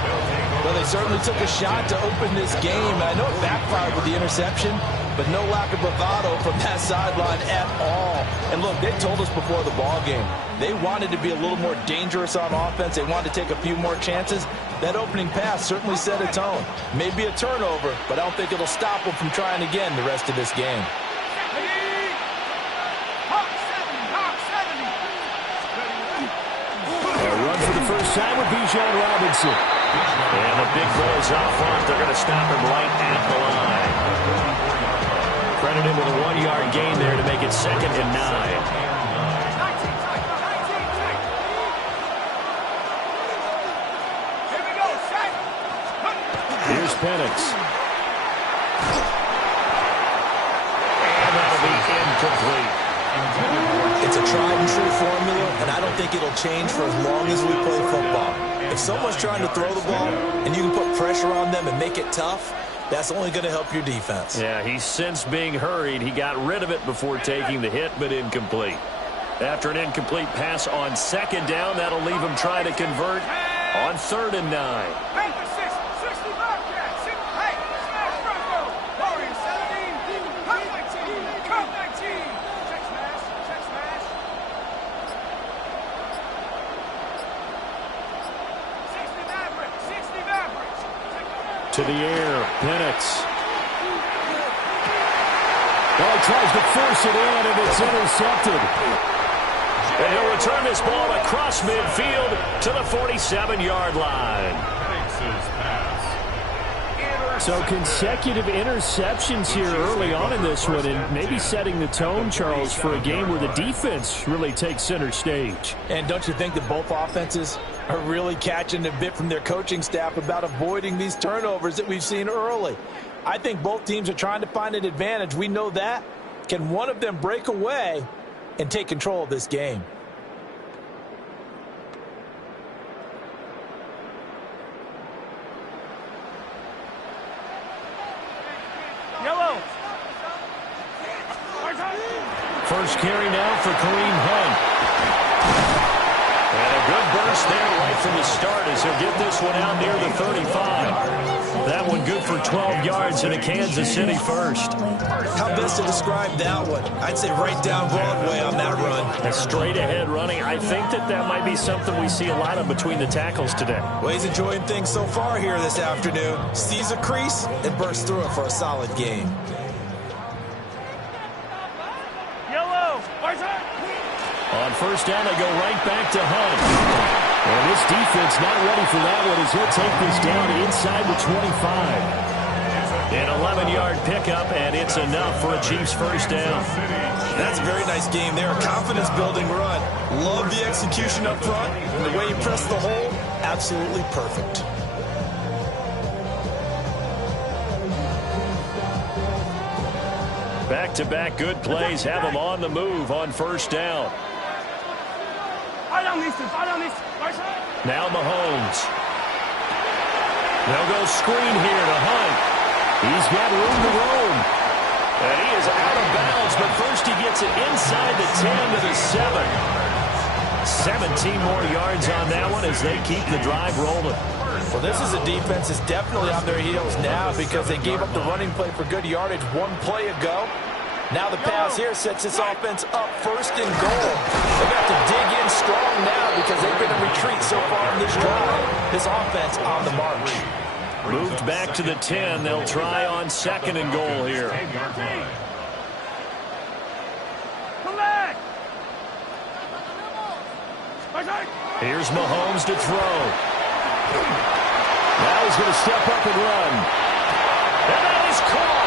Well, they certainly took a shot to open this game. I know it backfired with the interception, but no lack of bravado from that sideline at all. And look, they told us before the ball game, they wanted to be a little more dangerous on offense. They wanted to take a few more chances. That opening pass certainly set a tone. Maybe a turnover, but I don't think it'll stop them from trying again the rest of this game. A run for the first time with Bijan Robinson. And the big boys off front. They're going to stop him right at the line. Credit him with a 1-yard gain there to make it 2nd and 9. Here's Penix. And that'll be incomplete. It's a tried-and-true formula, and I don't think it'll change for as long as we play football. If someone's trying to throw the ball and you can put pressure on them and make it tough, that's only going to help your defense. Yeah, he's since being hurried. He got rid of it before taking the hit, but incomplete. After an incomplete pass on 2nd down, that'll leave him trying to convert on 3rd and 9. To the air, Penix. Well, he tries to force it in, and it's intercepted. And he'll return this ball across midfield to the 47-yard line. Penix's pass. So consecutive interceptions here early on in this one, and maybe setting the tone, Charles, for a game where the defense really takes center stage. And don't you think that both offenses are really catching a bit from their coaching staff about avoiding these turnovers that we've seen early? I think both teams are trying to find an advantage. We know that. Can one of them break away and take control of this game? First carry now for Kareem Hunt. And a good burst there right from the start as he'll get this one out near the 35. That one good for 12 yards and a Kansas City first. How best to describe that one? I'd say right down Broadway on that run. A straight ahead running. I think that might be something we see a lot of between the tackles today. Well, he's enjoying things so far here this afternoon. Sees a crease and bursts through it for a solid game. On first down, they go right back to Hunt. And this defense not ready for that one as he'll take this down inside the 25. An 11-yard pickup, and it's enough for a Chiefs first down. That's a very nice game there. A confidence-building run. Love the execution up front. And the way you press the hole, absolutely perfect. Back-to-back good plays have them on the move on first down. Now Mahomes. They'll go screen here to Hunt. He's got room to roam. And he is out of bounds, but first he gets it inside the 10 to the 7. 17 more yards on that one as they keep the drive rolling. Well, this is a defense that's definitely on their heels now because they gave up the running play for good yardage one play ago. Now the pass here sets this offense up first and goal. They've got to dig in strong now because they've been in retreat so far in this drive. This offense on the march. Moved back to the 10. They'll try on second and goal here. Here's Mahomes to throw. Now he's going to step up and run. And that is caught.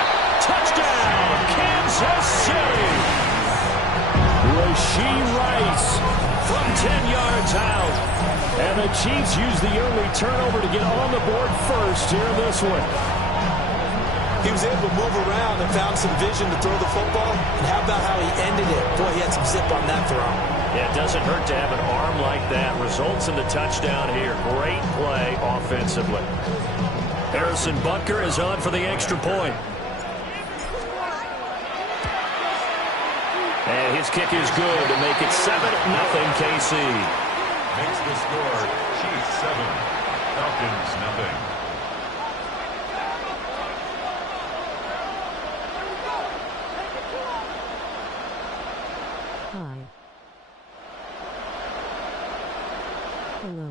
Touchdown, Kansas City. Rashee Rice from 10 yards out. And the Chiefs use the early turnover to get on the board first here in this one. He was able to move around and found some vision to throw the football. And how about how he ended it? Boy, he had some zip on that throw. Yeah, it doesn't hurt to have an arm like that. Results in the touchdown here. Great play offensively. Harrison Butker is on for the extra point. And his kick is good to make it 7-0 KC. Makes the score Chiefs 7, Falcons 0. Hi. Hello.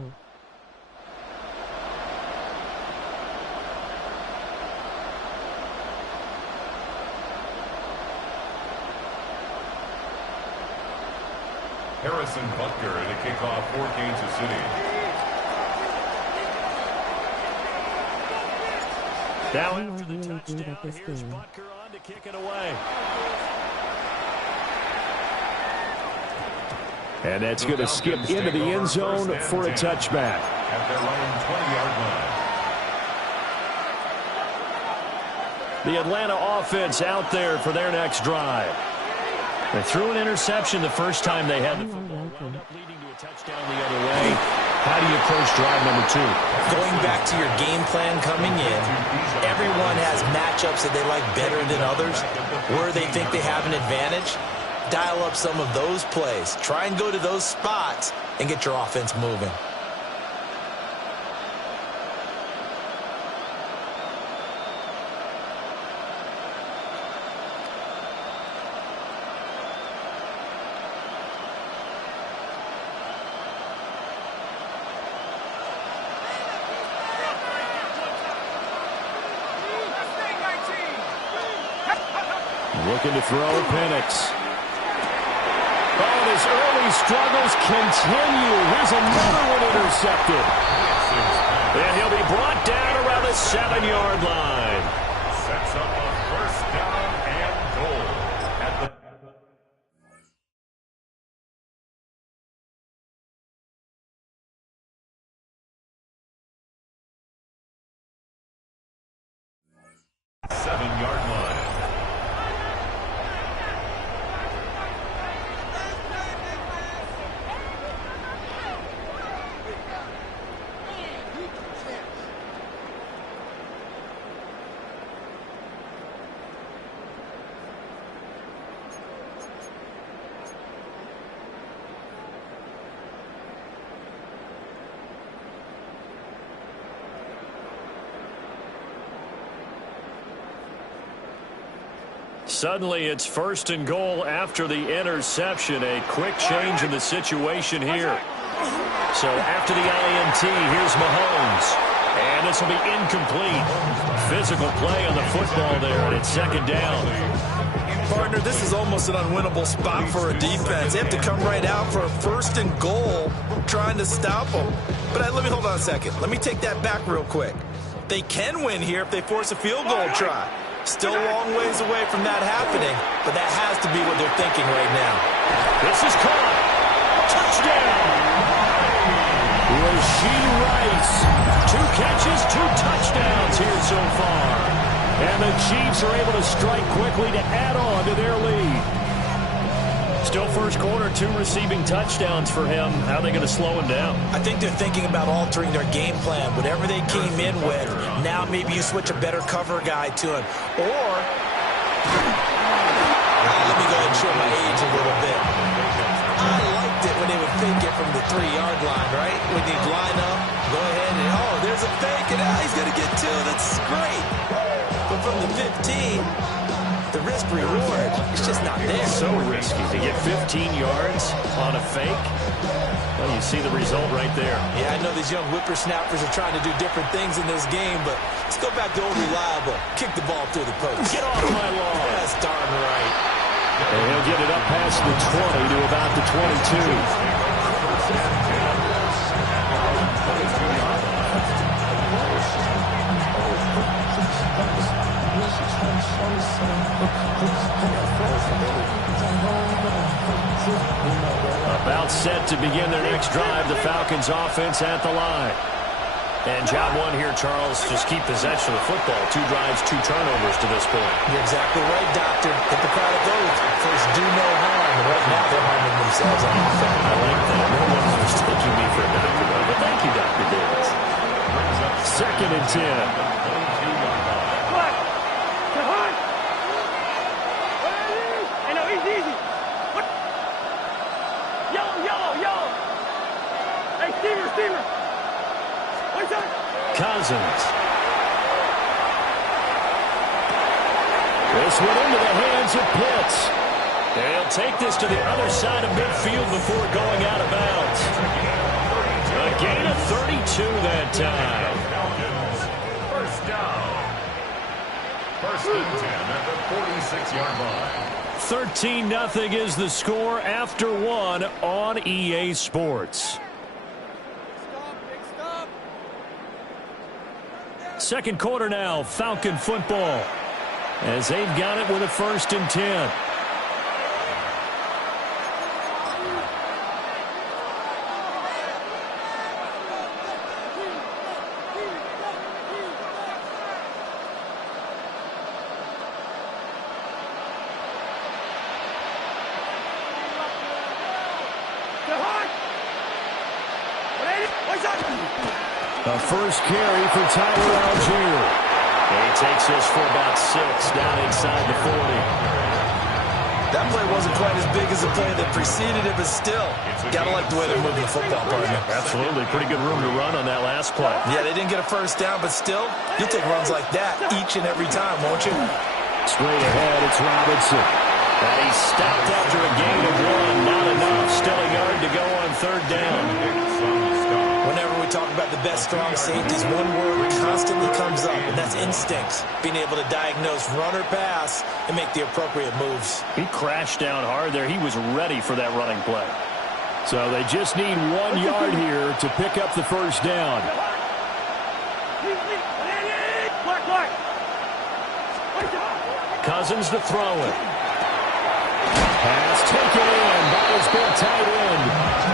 Harrison Butker to kick off for Kansas City. Now after the touchdown, here's Butker on to kick it away. And that's going to skip into the end zone for a touchback. At their own 20-yard line. The Atlanta offense out there for their next drive. They threw an interception the first time they had the football, wound up leading to a touchdown the other way. How do you approach drive number 2? Going back to your game plan coming in, everyone has matchups that they like better than others, where they think they have an advantage. Dial up some of those plays. Try and go to those spots and get your offense moving. Looking to throw Penix. Oh, and his early struggles continue. Here's another one intercepted. And he'll be brought down around the 7-yard line. Sets up a first down and goal at the seven-yard line. Suddenly it's 1st and goal after the interception. A quick change in the situation here. So after the INT, here's Mahomes. And this will be incomplete. Physical play on the football there, and it's 2nd down. Partner, this is almost an unwinnable spot for a defense. They have to come right out for a 1st and goal trying to stop them. But let me hold on a second. Let me take that back real quick. They can win here if they force a field goal try. Still a long ways away from that happening, but that has to be what they're thinking right now. This is caught. Touchdown. Rashee Rice. 2 catches, 2 touchdowns here so far. And the Chiefs are able to strike quickly to add on to their lead. Still first quarter, 2 receiving touchdowns for him. How are they going to slow him down? I think they're thinking about altering their game plan. Whatever they came in with, now maybe you switch a better cover guy to him. Or, let me go ahead and show my age a little bit. I liked it when they would fake it from the 3-yard line, right? When they'd line up, go ahead and, oh, there's a fake, and he's going to get 2. That's great. But from the 15, the risk reward is just not there. So risky to get 15 yards on a fake. Well, you see the result right there. Yeah, I know these young whippersnappers are trying to do different things in this game, but let's go back to old reliable. Kick the ball through the post. Get off my lawn. That's darn right. And he'll get it up past the 20 to about the 22. About set to begin their next drive, the Falcons offense at the line. And job 1 here, Charles, just keep possession of the football. 2 drives, 2 turnovers to this point. You're exactly right, Doctor. Hippocratic oath. First, do no harm. And right now, they're harming themselves on offense. I like that. No one was taking me for a doctor, though. But thank you, Dr. Davis. 2nd and 10. Cousins. This went into the hands of Pitts. They'll take this to the other side of midfield before going out of bounds. A gain of 32 that time. First down. 1st and 10 at the 46-yard line. 13-0 is the score after 1 on EA Sports. Second quarter now, Falcon football, as they've got it with a 1st and 10. A first carry for Tyler Algier. He takes this for about 6 down inside the 40. That play wasn't quite as big as the play that preceded it, but still, gotta like the way they're moving the football, partner. Absolutely. Pretty good room to run on that last play. Yeah, they didn't get a first down, but still, you'll take runs like that each and every time, won't you? Straight ahead, it's Robinson. And he stopped after a gain of 1. Not enough. Still a yard to go on 3rd down. Whenever we talk about the best strong safeties, one word constantly comes up, and that's instincts. Being able to diagnose run or pass and make the appropriate moves. He crashed down hard there. He was ready for that running play. So they just need 1 yard here to pick up the first down. Cousins to throw it. Pass taken in by his big tight end.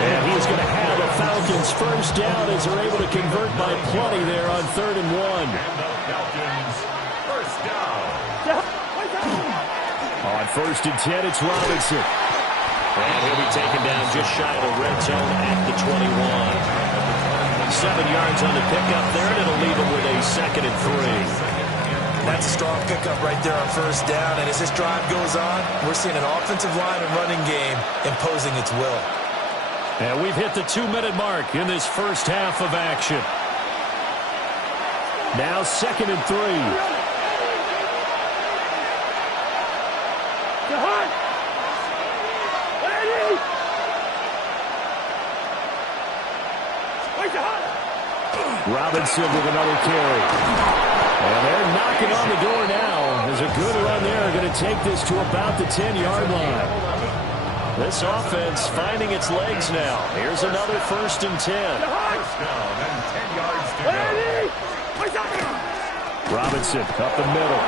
And he's going to have a Falcons first down as they're able to convert by plenty there on 3rd and 1. And the Falcons first down. On 1st and 10, it's Robinson. And he'll be taken down just shy of the red zone at the 21. 7 yards on the pickup there, and it'll leave him with a 2nd and 3. That's a strong pickup right there on first down. And as this drive goes on, we're seeing an offensive line and running game imposing its will. And we've hit the 2-minute mark in this first half of action. Now 2nd and 3. Robinson with another carry. And they're knocking on the door now. There's a good run there. Going to take this to about the 10-yard line. This offense finding its legs now. Here's another 1st and 10. First down and 10 yards to go. Robinson up the middle.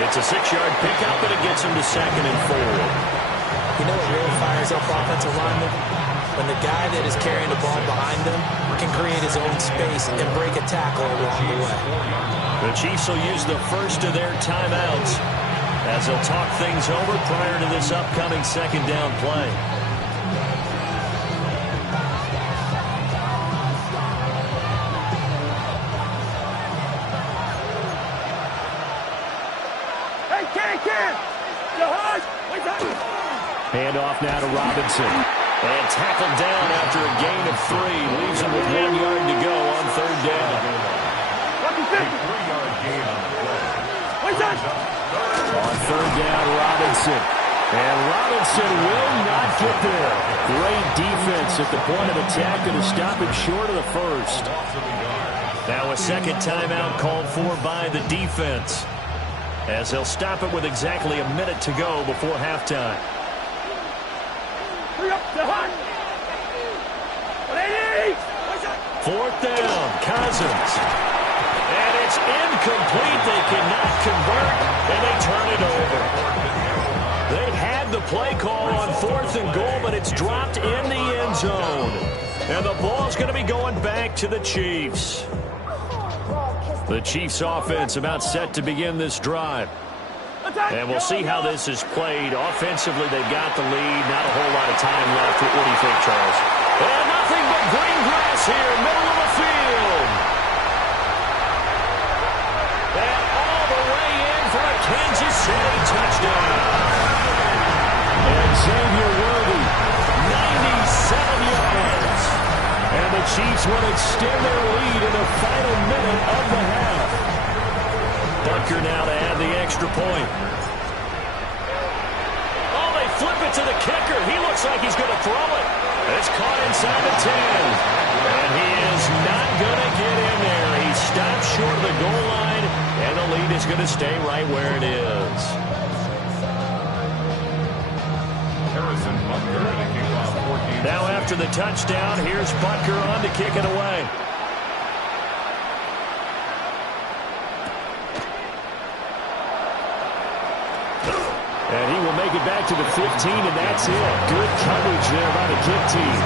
It's a 6-yard pickup, and it gets him to 2nd and 4. You know what really fires up offensive linemen? When the guy that is carrying the ball behind them can create his own space and break a tackle along the way. The Chiefs will use the first of their timeouts as they'll talk things over prior to this upcoming 2nd down play. Hand off now to Robinson. And tackled down after a gain of 3. Leaves him with 1 yard to go on 3rd down. 3-yard gain on the play. On 3rd down, Robinson. And Robinson will not get there. Great defense at the point of attack to stop him short of the 1st. Now a 2nd timeout called for by the defense, as they'll stop it with exactly a minute to go before halftime. 4th down, Cousins. And it's incomplete. They cannot convert, and they turn it over. They had the play call on 4th and goal, but it's dropped in the end zone. And the ball's going to be going back to the Chiefs. The Chiefs offense about set to begin this drive. And we'll see how this is played. Offensively, they've got the lead. Not a whole lot of time left. What do you think, Charles? And nothing but green grass here, middle of the field. And all the way in for a Kansas City touchdown. And Xavier Worthy, 97 yards. And the Chiefs will extend their lead in the final minute of the half. Butker now to add the extra point. Oh, they flip it to the kicker. He looks like he's going to throw it. It's caught inside the 10. And he is not going to get in there. He stops short of the goal line, and the lead is going to stay right where it is. Harrison Butker to kick off 14. Now after the touchdown, here's Butker on to kick it away. And he will make it back to the 15, and that's it. Good coverage there by the kick team.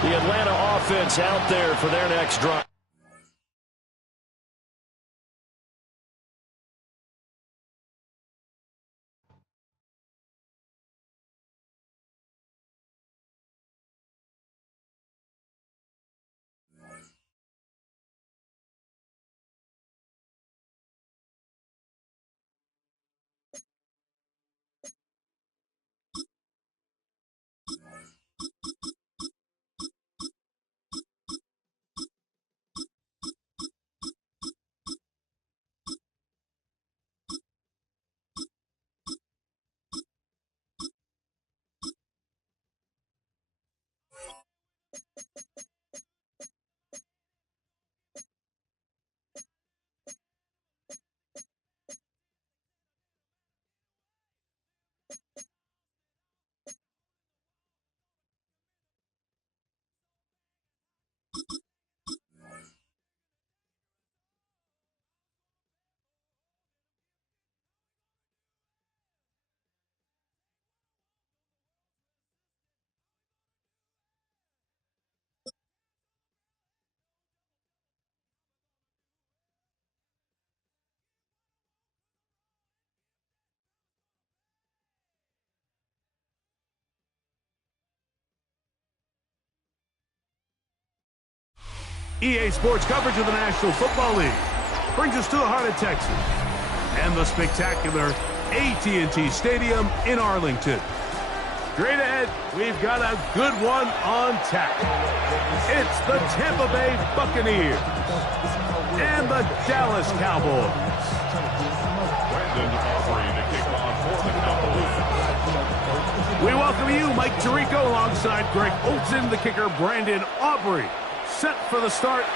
The Atlanta offense out there for their next drive. EA Sports coverage of the National Football League brings us to the heart of Texas and the spectacular AT&T Stadium in Arlington. Straight ahead, we've got a good one on tap. It's the Tampa Bay Buccaneers and the Dallas Cowboys. Brandon Aubrey to kick off for the Cowboys. We welcome you, Mike Tirico, alongside Greg Olson, the kicker, Brandon Aubrey. Set for the start.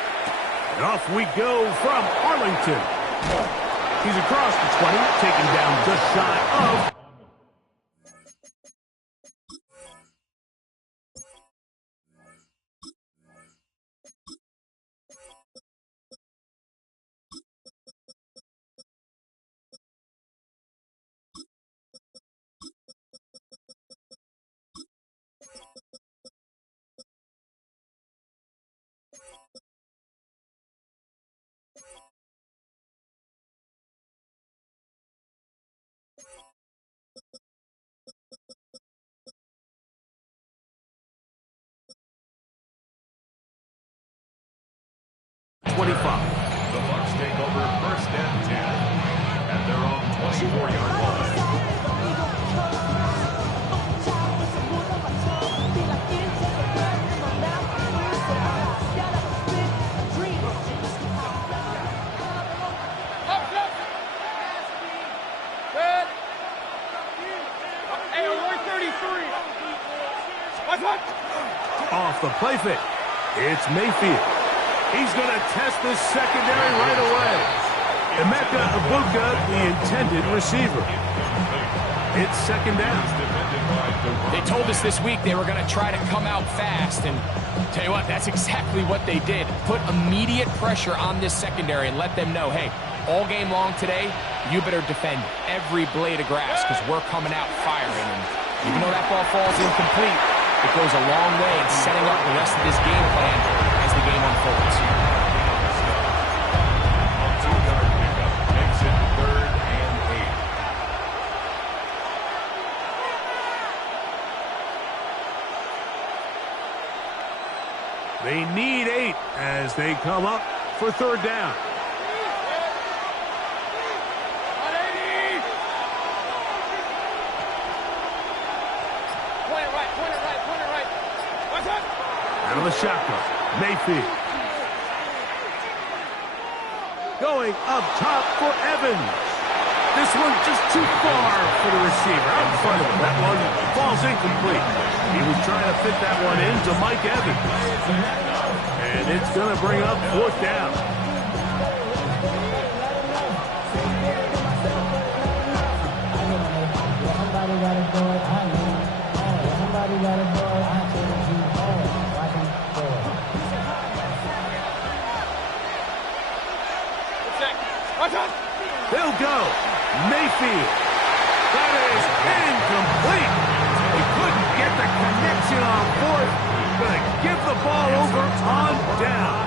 And off we go from Arlington. He's across the 20, taken down just shy of 25. The Bucs take over 1st and 10 at their own 24-yard line. Off the play fake. It's Mayfield. He's going to test this secondary right away. Emeka Ibuka, the intended receiver. It's 2nd down. They told us this week they were going to try to come out fast, and tell you what, that's exactly what they did. Put immediate pressure on this secondary and let them know, hey, all game long today, you better defend every blade of grass because we're coming out firing. And even though that ball falls incomplete, it goes a long way in setting up the rest of this game plan as the game unfolds. A 2-yard pickup makes it 3rd and 8. They need 8 as they come up for 3rd down. Out of the shotgun, Mayfield. Going up top for Evans. This one just too far for the receiver. Out in front of him. That one falls incomplete. He was trying to fit that one into Mike Evans. And it's going to bring up 4th down. They'll go. Mayfield. That is incomplete. He couldn't get the connection on 4th. Going to give the ball over on down.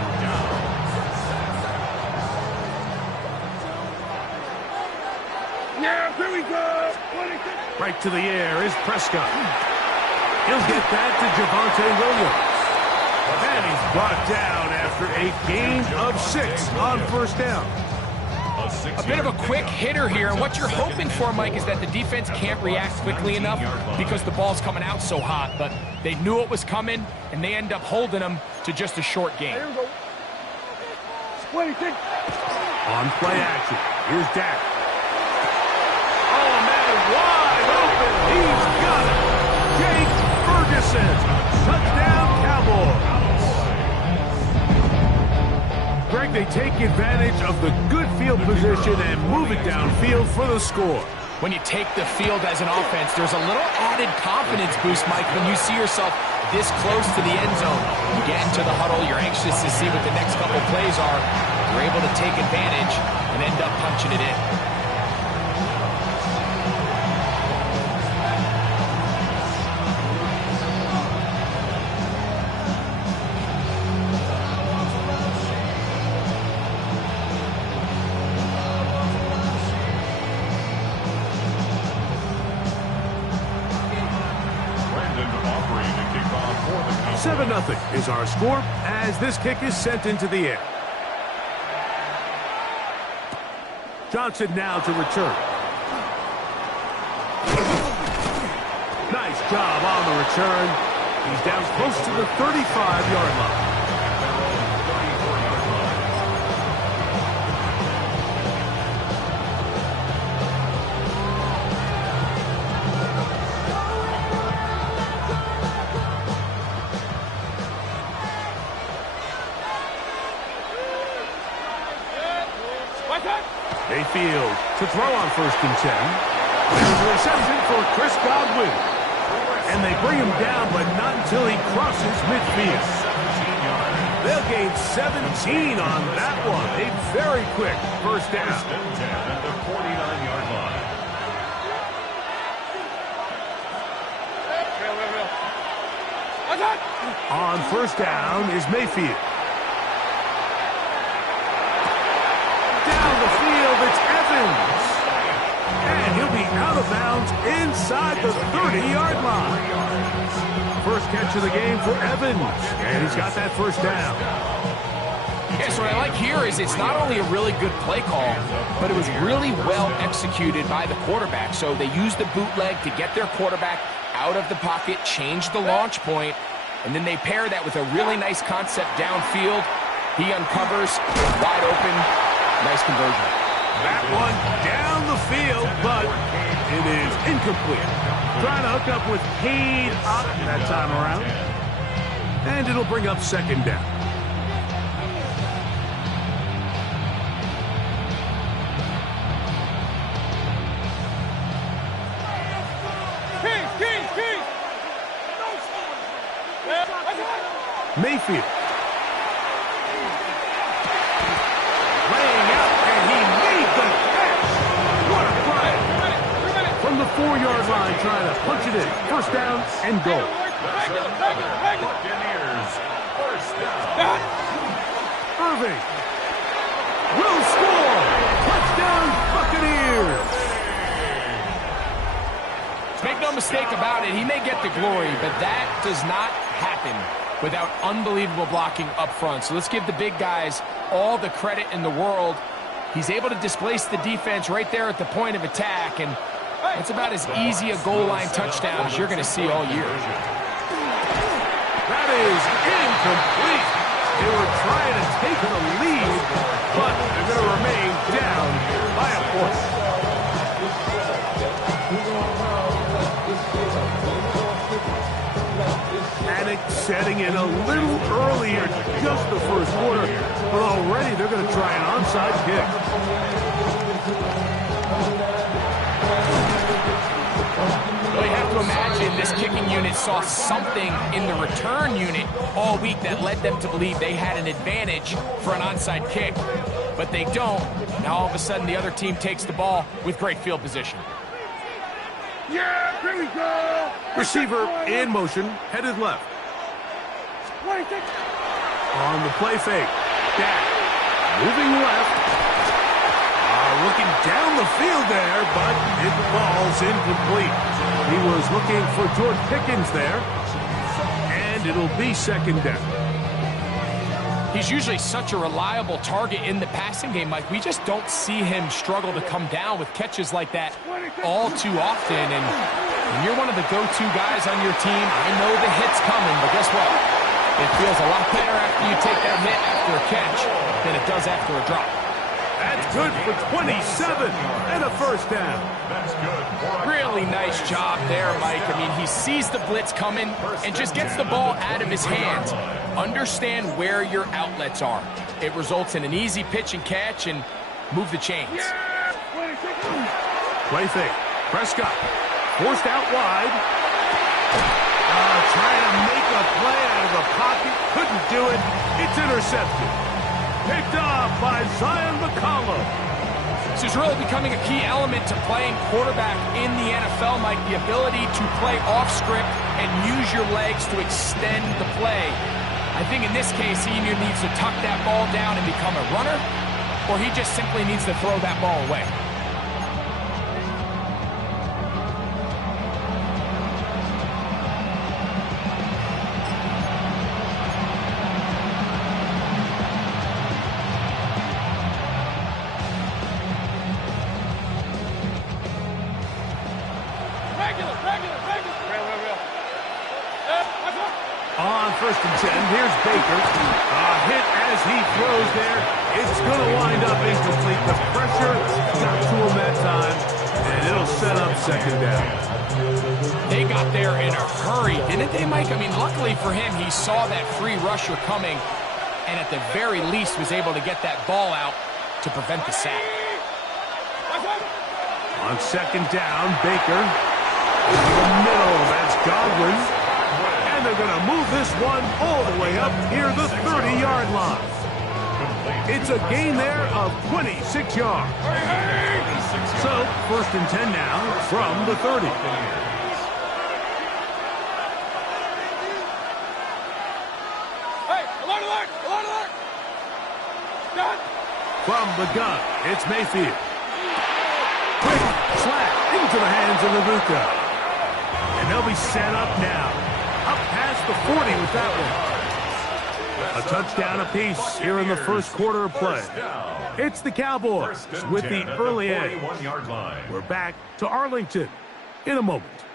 Yeah, here we go. Right to the air is Prescott. He'll get that to Javonte Williams. And he's brought down after a gain of 6 on 1st down. A bit of a quick hitter here, and what you're hoping for, Mike, is that the defense can't react quickly enough because the ball's coming out so hot, but they knew it was coming, and they end up holding them to just a short game. On play action, here's Dak. Oh, man, wide open. He's got it. Jake Ferguson. Touchdown, Cowboys. Greg, they take advantage of the good field position and move it downfield for the score. When you take the field as an offense, there's a little added confidence boost, Mike, when you see yourself this close to the end zone. You get into the huddle, you're anxious to see what the next couple plays are. You're able to take advantage and end up punching it in. Brandon Aubrey to kick off for the Cowboys. 7-0 is our score as this kick is sent into the air. Johnson now to return. Nice Nice job on the return. He's down close to the 35-yard line. Mayfield to throw on 1st and 10. There's a reception for Chris Godwin. And they bring him down, but not until he crosses midfield. They'll gain 17 on that one. A very quick 1st down. 1st and 10 at the 49-yard line. On 1st down is Mayfield. Down the field, it's Evans. And he'll be out of bounds inside the 30-yard line. First catch of the game for Evans. And he's got that 1st down. Yes, what I like here is it's not only a really good play call, but it was really well executed by the quarterback. So they used the bootleg to get their quarterback out of the pocket, change the launch point, and then they pair that with a really nice concept downfield. He uncovers, wide open, nice conversion. That one down the field, but it is incomplete. Trying to hook up with Cade up that time around. And it'll bring up 2nd down. Mayfield. Laying out, and he made the catch. What a play. From the 4-yard line, trying to punch it in. 1st down and goal. Buccaneers, 1st down. Irving will score. Touchdown, Buccaneers. Make no mistake about it, he may get the glory, but that does not happen without unbelievable blocking up front. So let's give the big guys all the credit in the world. He's able to displace the defense right there at the point of attack, and it's about as easy a goal line touchdown as you're going to see all year. That is incomplete. They were trying to take the lead, but they're going to remain down by a point. Panic setting in a little earlier, just the 1st quarter, but already they're going to try an onside kick. Well, you have to imagine this kicking unit saw something in the return unit all week that led them to believe they had an advantage for an onside kick, but they don't. Now all of a sudden the other team takes the ball with great field position. Yeah, here we go. Receiver in motion, headed left. On the play fake. Dak moving left. Looking down the field there, but it falls incomplete. He was looking for George Pickens there. And it'll be 2nd down. He's usually such a reliable target in the passing game, Mike. We just don't see him struggle to come down with catches like that all too often. And when you're one of the go-to guys on your team, I know the hit's coming, but guess what? It feels a lot better after you take that hit after a catch than it does after a drop. That's good for 27 and a 1st down. That's good. Really nice job there, Mike. I mean, he sees the blitz coming and just gets the ball out of his hands. Understand where your outlets are. It results in an easy pitch and catch and move the chains. Play fake. Prescott forced out wide. Trying to make a play out of the pocket. Couldn't do it. It's intercepted. Picked up by Zion McCollum. This is really becoming a key element to playing quarterback in the NFL, Mike. The ability to play off script and use your legs to extend the play. I think in this case, he either needs to tuck that ball down and become a runner, or he just simply needs to throw that ball away. first and 10. Here's Baker. A hit as he throws there. It's going to wind up incomplete. The pressure got to him that time, and it'll set up second down. They got there in a hurry, didn't they, Mike? I mean, luckily for him, he saw that free rusher coming, and at the very least was able to get that ball out to prevent the sack. On second down, Baker. In the middle, that's Godwin. And they're going to move this one all the way up near the 30-yard line. It's a gain there of 26 yards. So, first and 10 now from the 30. From the gun, it's Mayfield. Quick slap into the hands of Labuka. And they'll be set up now. Up past the 40 with that one. A touchdown apiece here in the first quarter of play. It's the Cowboys with the early edge. We're back to Arlington in a moment.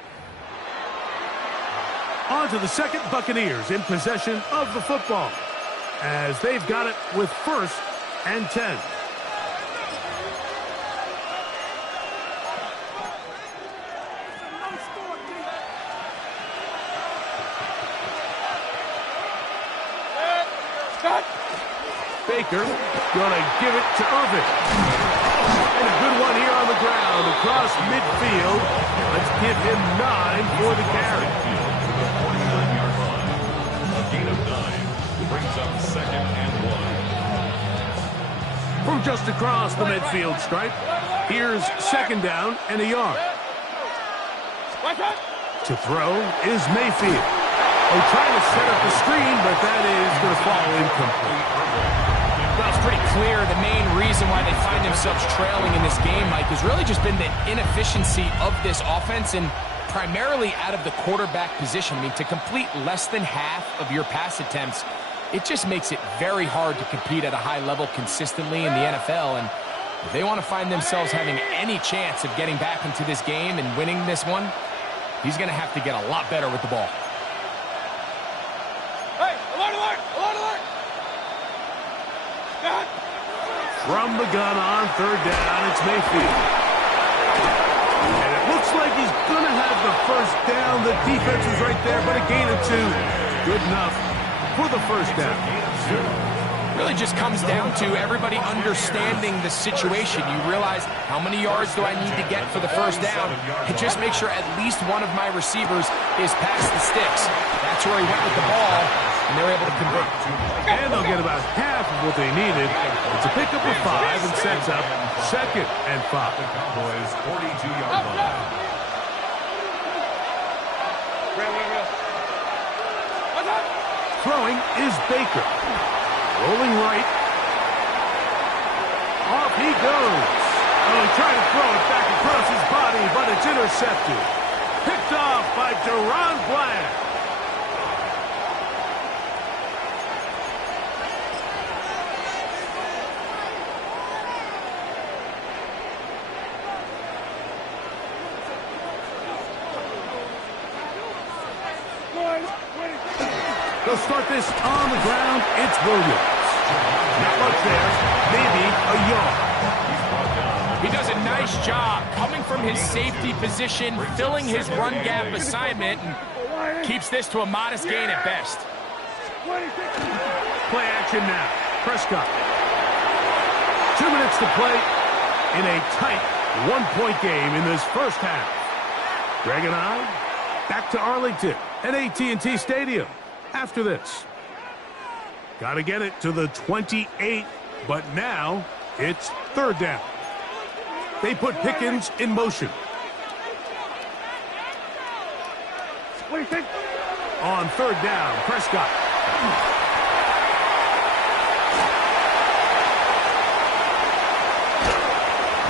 On to the second, Buccaneers in possession of the football as they've got it with first and 10. Baker gonna give it to Irvin. And a good one here on the ground across midfield. Let's give him 9 for the carry. A gain of 9 brings up second and 1. From just across the midfield stripe, here's second down and a yard. To throw is Mayfield. Oh, trying to set up the screen, but that is going to fall incomplete. Well, it's pretty clear the main reason why they find themselves trailing in this game, Mike, has really just been the inefficiency of this offense and primarily out of the quarterback position. I mean, to complete less than half of your pass attempts, it just makes it very hard to compete at a high level consistently in the NFL. And if they want to find themselves having any chance of getting back into this game and winning this one, he's going to have to get a lot better with the ball. From the gun on third down, it's Mayfield. And it looks like he's going to have the first down. The defense was right there, but a gain of 2. Good enough for the first down. Really just comes down to everybody understanding the situation. You realize how many yards do I need to get for the first down, and just make sure at least one of my receivers is past the sticks. That's where he went with the ball, and they're able to convert. And they'll get about half of what they needed. It's a pickup of 5 and sets up second and 5. Cowboys 42-yard line. Throwing is Baker. Rolling right. Off he goes. Oh, trying to throw it back across his body, but it's intercepted. Picked off by Deron Bland. They'll start this on the ground. It's Williams. Not much there. Maybe a yard. He does a nice job coming from his safety position, filling his run gap assignment, and keeps this to a modest gain at best. Play action now. Prescott. 2 minutes to play in a tight one-point game in this first half. Greg and I back to Arlington at AT&T Stadium. After this, got to get it to the 28, but now it's third down. They put Pickens in motion. What do you think? On third down, Prescott.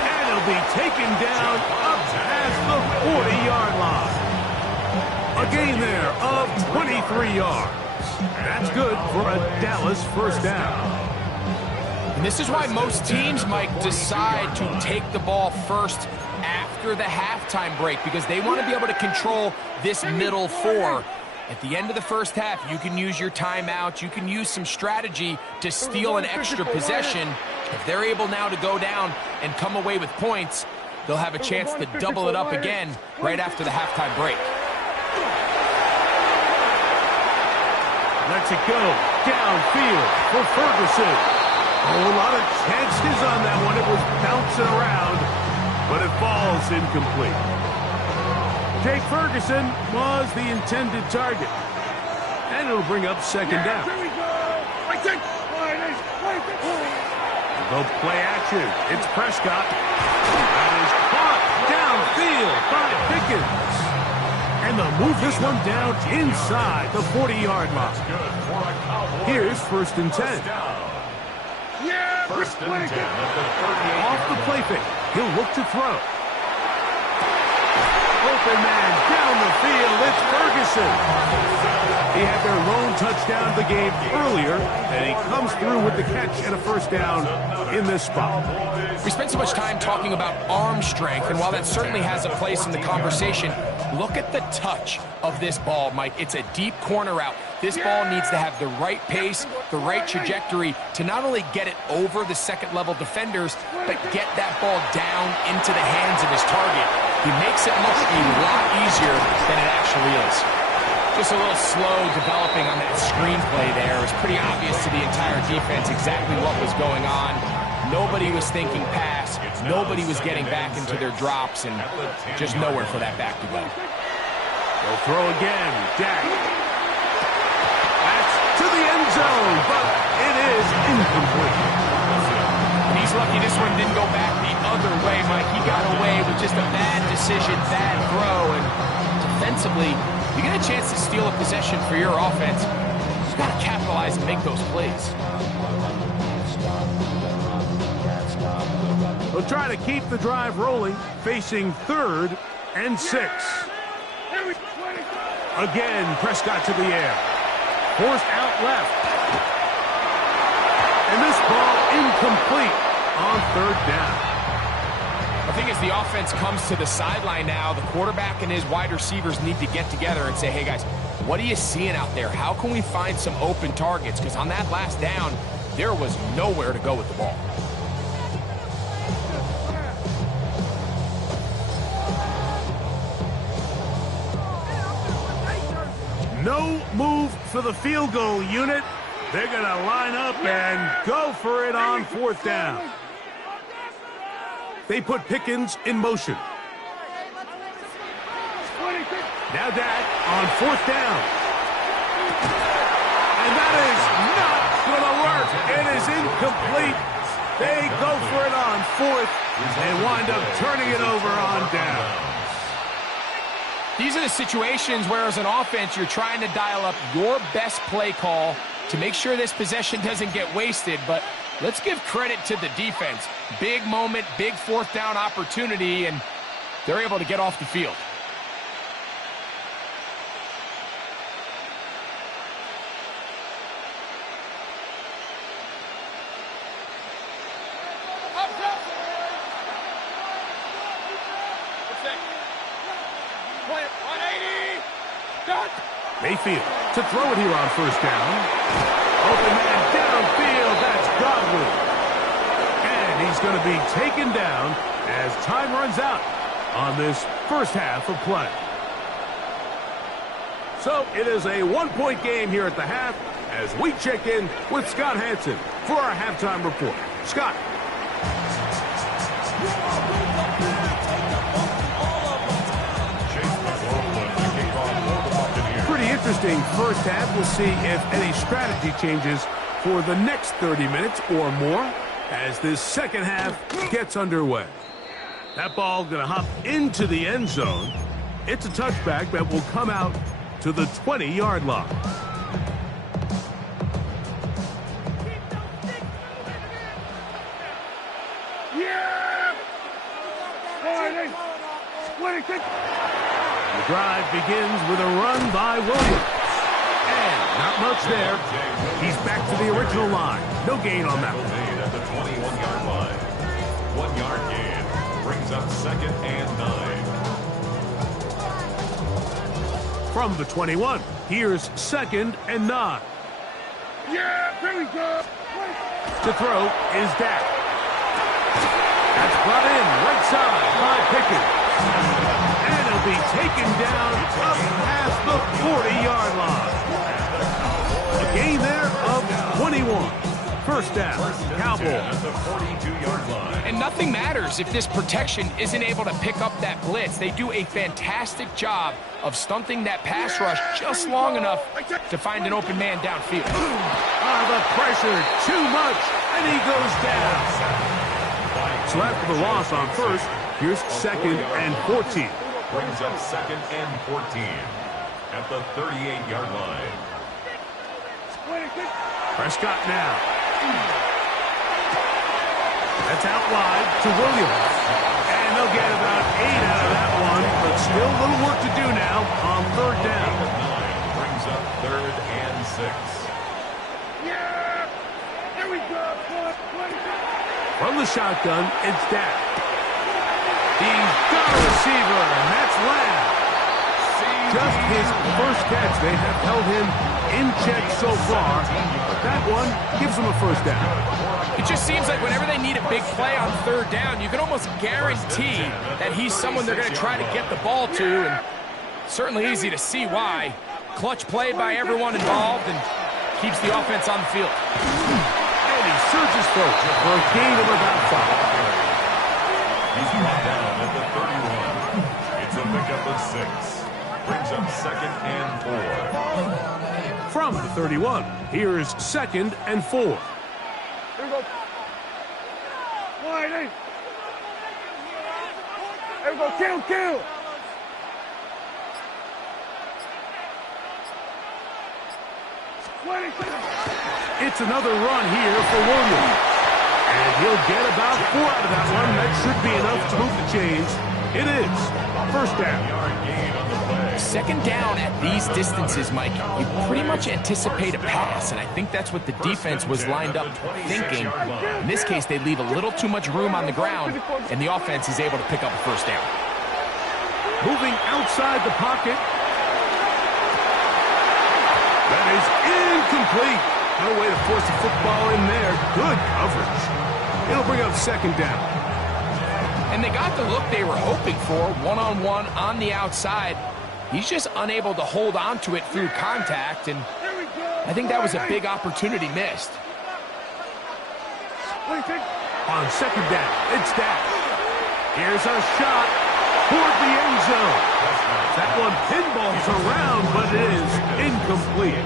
And he'll be taken down up past the 40-yard line. A gain there of 23 yards. That's good for a Dallas first down. And this is why most teams, Mike, decide to take the ball first after the halftime break, because they want to be able to control this middle 4. At the end of the first half, you can use your timeout. You can use some strategy to steal an extra possession. If they're able now to go down and come away with points, they'll have a chance to double it up again right after the halftime break. Lets it go downfield for Ferguson. Oh, a lot of chances on that one. It was bouncing around, but it falls incomplete. Jake Ferguson was the intended target. And it'll bring up second down. Here we go. They'll play action. It's Prescott. That is caught downfield by Pickens. And they'll move this one down inside the 40-yard line. Here's 1st and 10. Yeah, First and 10 at the 38. Off the play fake. He'll look to throw. Open man down the field. It's Ferguson. He had their lone touchdown of the game earlier, and he comes through with the catch and a first down in this spot. We spent so much time talking about arm strength, and while that certainly has a place in the conversation, look at the touch of this ball, Mike. It's a deep corner route. This ball needs to have the right pace, the right trajectory to not only get it over the second-level defenders, but get that ball down into the hands of his target. He makes it look a lot easier than it actually is. Just a little slow developing on that screenplay there. It was pretty obvious to the entire defense exactly what was going on. Nobody was thinking pass. Nobody was getting back into their drops, and just nowhere for that back to go. They'll throw again. Dak. That's to the end zone, but it is incomplete. He's lucky this one didn't go back the other way, Mike. He got away with just a bad decision, bad throw, and defensively, you get a chance to steal a possession for your offense. You've got to capitalize and make those plays. They'll try to keep the drive rolling, facing 3rd and 6. Again, Prescott to the air. Forced out left. And this ball incomplete on 3rd down. I think as the offense comes to the sideline now, the quarterback and his wide receivers need to get together and say, hey, guys, what are you seeing out there? How can we find some open targets? Because on that last down, there was nowhere to go with the ball. No move for the field goal unit. They're going to line up and go for it on 4th down. They put Pickens in motion. Now Dak on 4th down. And that is not going to work. It is incomplete. They go for it on 4th. They wind up turning it over on down. These are the situations where, as an offense, you're trying to dial up your best play call to make sure this possession doesn't get wasted. But let's give credit to the defense. Big moment, big 4th down opportunity, and they're able to get off the field. Mayfield to throw it here on 1st down. Open man downfield. That's Godwin. And he's going to be taken down as time runs out on this first half of play. So it is a 1-point game here at the half as we check in with Scott Hansen for our halftime report. Scott. Pretty interesting first half. We'll see if any strategy changes for the next 30 minutes or more as this second half gets underway. That ball going to hop into the end zone. It's a touchback that will come out to the 20-yard line. Yeah! The drive begins with a run by Williams. And not much there. He's back to the original line. No gain on that one. At the 21-yard line. 1-yard gain brings up 2nd and 9. From the 21, here's 2nd and 9. Yeah, here we go. To throw is Dak. That's brought in right side by Pickens. And he'll be taken down up past the 40-yard line. A gain there of 21. First down, Cowboys. At the 42-yard line. And nothing matters if this protection isn't able to pick up that blitz. They do a fantastic job of stunting that pass rush just long enough to find an open man downfield. The pressure, too much, and he goes down. So after the loss on first, here's 2nd and 14. Brings up 2nd and 14 at the 38-yard line. Prescott now. That's out wide to Williams. And they'll get about 8 out of that one, but still a little work to do now on 3rd down. 9 brings up 3rd and 6. Yeah, here we go. From the shotgun, it's Dak. He's got a receiver, and that's Lamb. Just his first catch. They have held him in check so far, but that one gives him a first down. It just seems like whenever they need a big play on 3rd down, you can almost guarantee that he's someone they're going to try to get the ball to, and certainly easy to see why. Clutch play by everyone involved and keeps the offense on the field. And he surges forward for a gain of about 5. He's brought down at the 31. It's a pickup of 6. Brings up 2nd and 4. From the 31, here's 2nd and 4. Here we go. Wide in. Here we go. Kill. It's another run here for Williams. And he'll get about 4 out of that one. That should be enough to move the chains. It is. First down. 2nd down at these distances, Mike, you pretty much anticipate a pass, and I think that's what the defense was lined up thinking. In this case, they leave a little too much room on the ground, and the offense is able to pick up a first down. Moving outside the pocket. That is incomplete. No way to force the football in there. Good coverage. It'll bring up 2nd down. And they got the look they were hoping for, one-on-one on the outside. He's just unable to hold on to it through contact, and I think that was a big opportunity missed. On 2nd down, it's Dak. Here's a shot toward the end zone. That one pinballs around, but it is incomplete.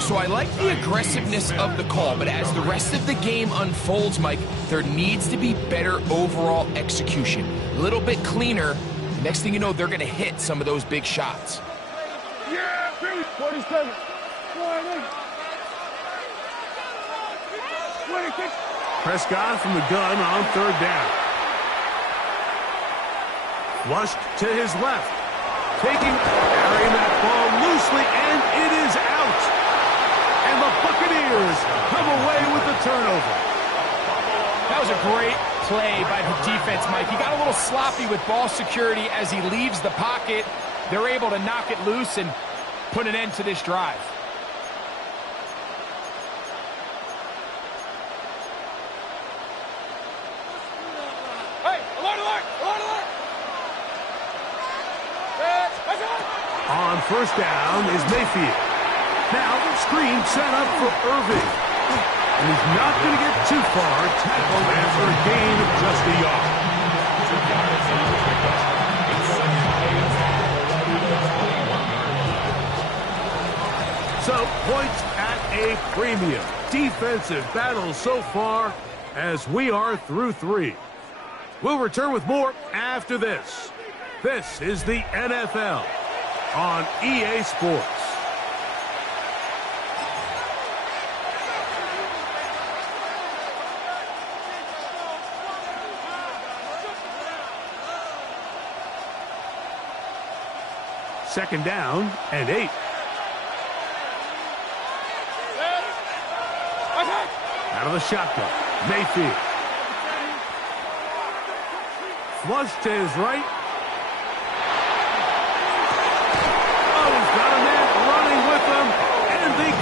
So I like the aggressiveness of the call, but as the rest of the game unfolds, Mike, there needs to be better overall execution. A little bit cleaner. Next thing you know, they're going to hit some of those big shots. Yeah, 47. Prescott from the gun on 3rd down. Flushed to his left. Carrying that ball loosely, and it is out. And the Buccaneers come away with the turnover. That was a great play by the defense, Mike. He got a little sloppy with ball security as he leaves the pocket. They're able to knock it loose and put an end to this drive. Hey, alert! On 1st down is Mayfield. Now, screen set up for Irving. And he's not going to get too far. Tackled after a gain of just a yard. So, points at a premium. Defensive battle so far as we are through 3. We'll return with more after this. This is the NFL on EA Sports. Second down and 8. Out of the shotgun, Mayfield. Flush to his right.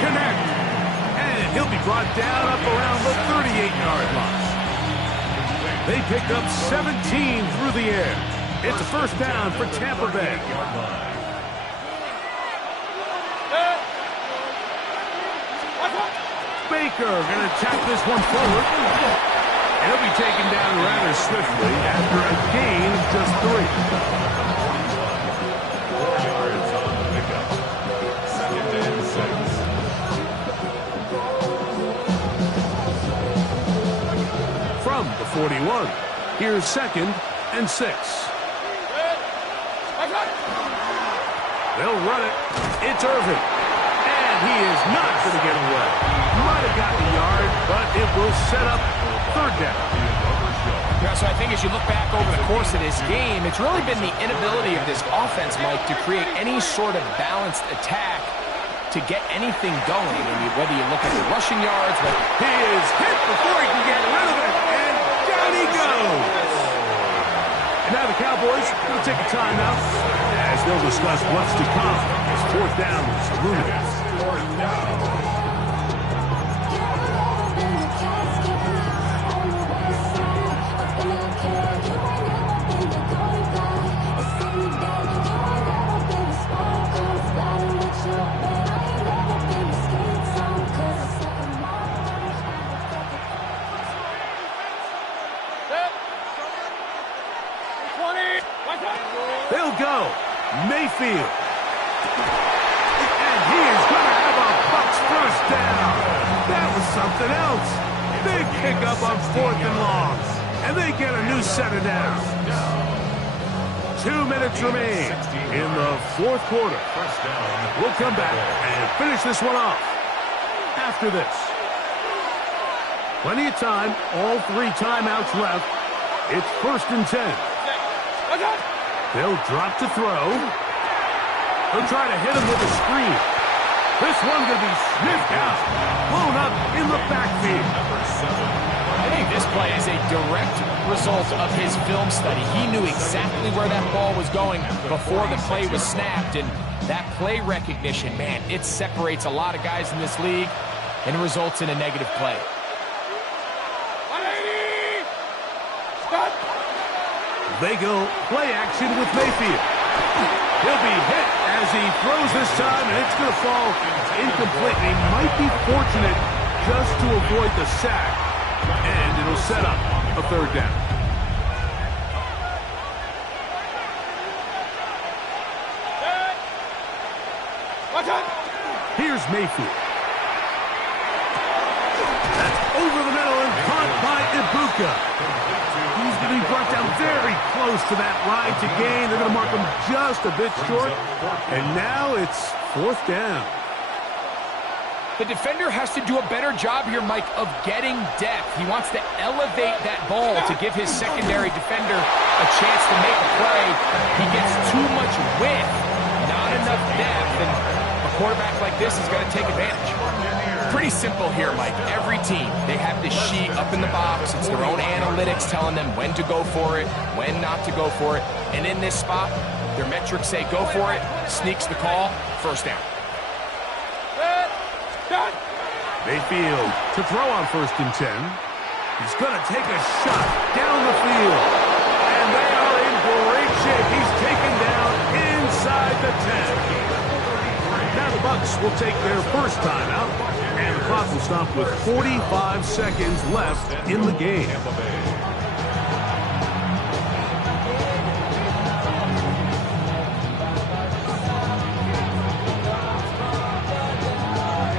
connect. And he'll be brought down up around the 38-yard line. They pick up 17 through the air. It's a first down for Tampa Bay. Baker going to attack this one forward. He'll be taken down rather swiftly after a gain of just 3. 4 yards on the pickup. 2nd and 6. From the 41, here's 2nd and 6. They'll run it. It's Irvin. And he is not going to get away. Might have got the yard, but it will set up 3rd down. Yeah, so I think as you look back over the course of this game, it's really been the inability of this offense, Mike, to create any sort of balanced attack to get anything going. I mean, whether you look at the rushing yards, but he is hit before he can get rid of it, and down he goes. And now the Cowboys will take a timeout as they'll discuss what's to come as 4th down is looming. 4th down. They'll go. Mayfield. And he is going to have a Bucs first down. That was something else. Big pickup on 4th and long. And they get a new set of downs. 2 minutes remain in the 4th quarter. We'll come back and finish this one off after this. Plenty of time. All 3 timeouts left. It's 1st and 10. They'll drop to throw. They'll try to hit him with a screen. This one going to be sniffed out. Blown up in the backfield. I think this play is a direct result of his film study. He knew exactly where that ball was going before the play was snapped. And that play recognition, man, it separates a lot of guys in this league and results in a negative play. They go play action with Mayfield. He'll be hit as he throws this time, and it's going to fall incomplete. He might be fortunate just to avoid the sack, and it'll set up a 3rd down. Here's Mayfield. That's over the middle and caught by Ibuka. He's going to be brought down very close to that line to gain. They're going to mark him just a bit short. And now it's 4th down. The defender has to do a better job here, Mike, of getting depth. He wants to elevate that ball to give his secondary defender a chance to make a play. He gets too much width, not enough depth, and a quarterback like this is going to take advantage. Pretty simple here, Mike. Every team, they have this sheet up in the box. It's their own analytics telling them when to go for it, when not to go for it. And in this spot, their metrics say go for it, sneaks the call, 1st down. Mayfield to throw on 1st and 10. He's going to take a shot down the field. And they are in great shape. He's taken down inside the 10. Now the Bucs will take their first timeout, and the clock will stop with 45 seconds left in the game.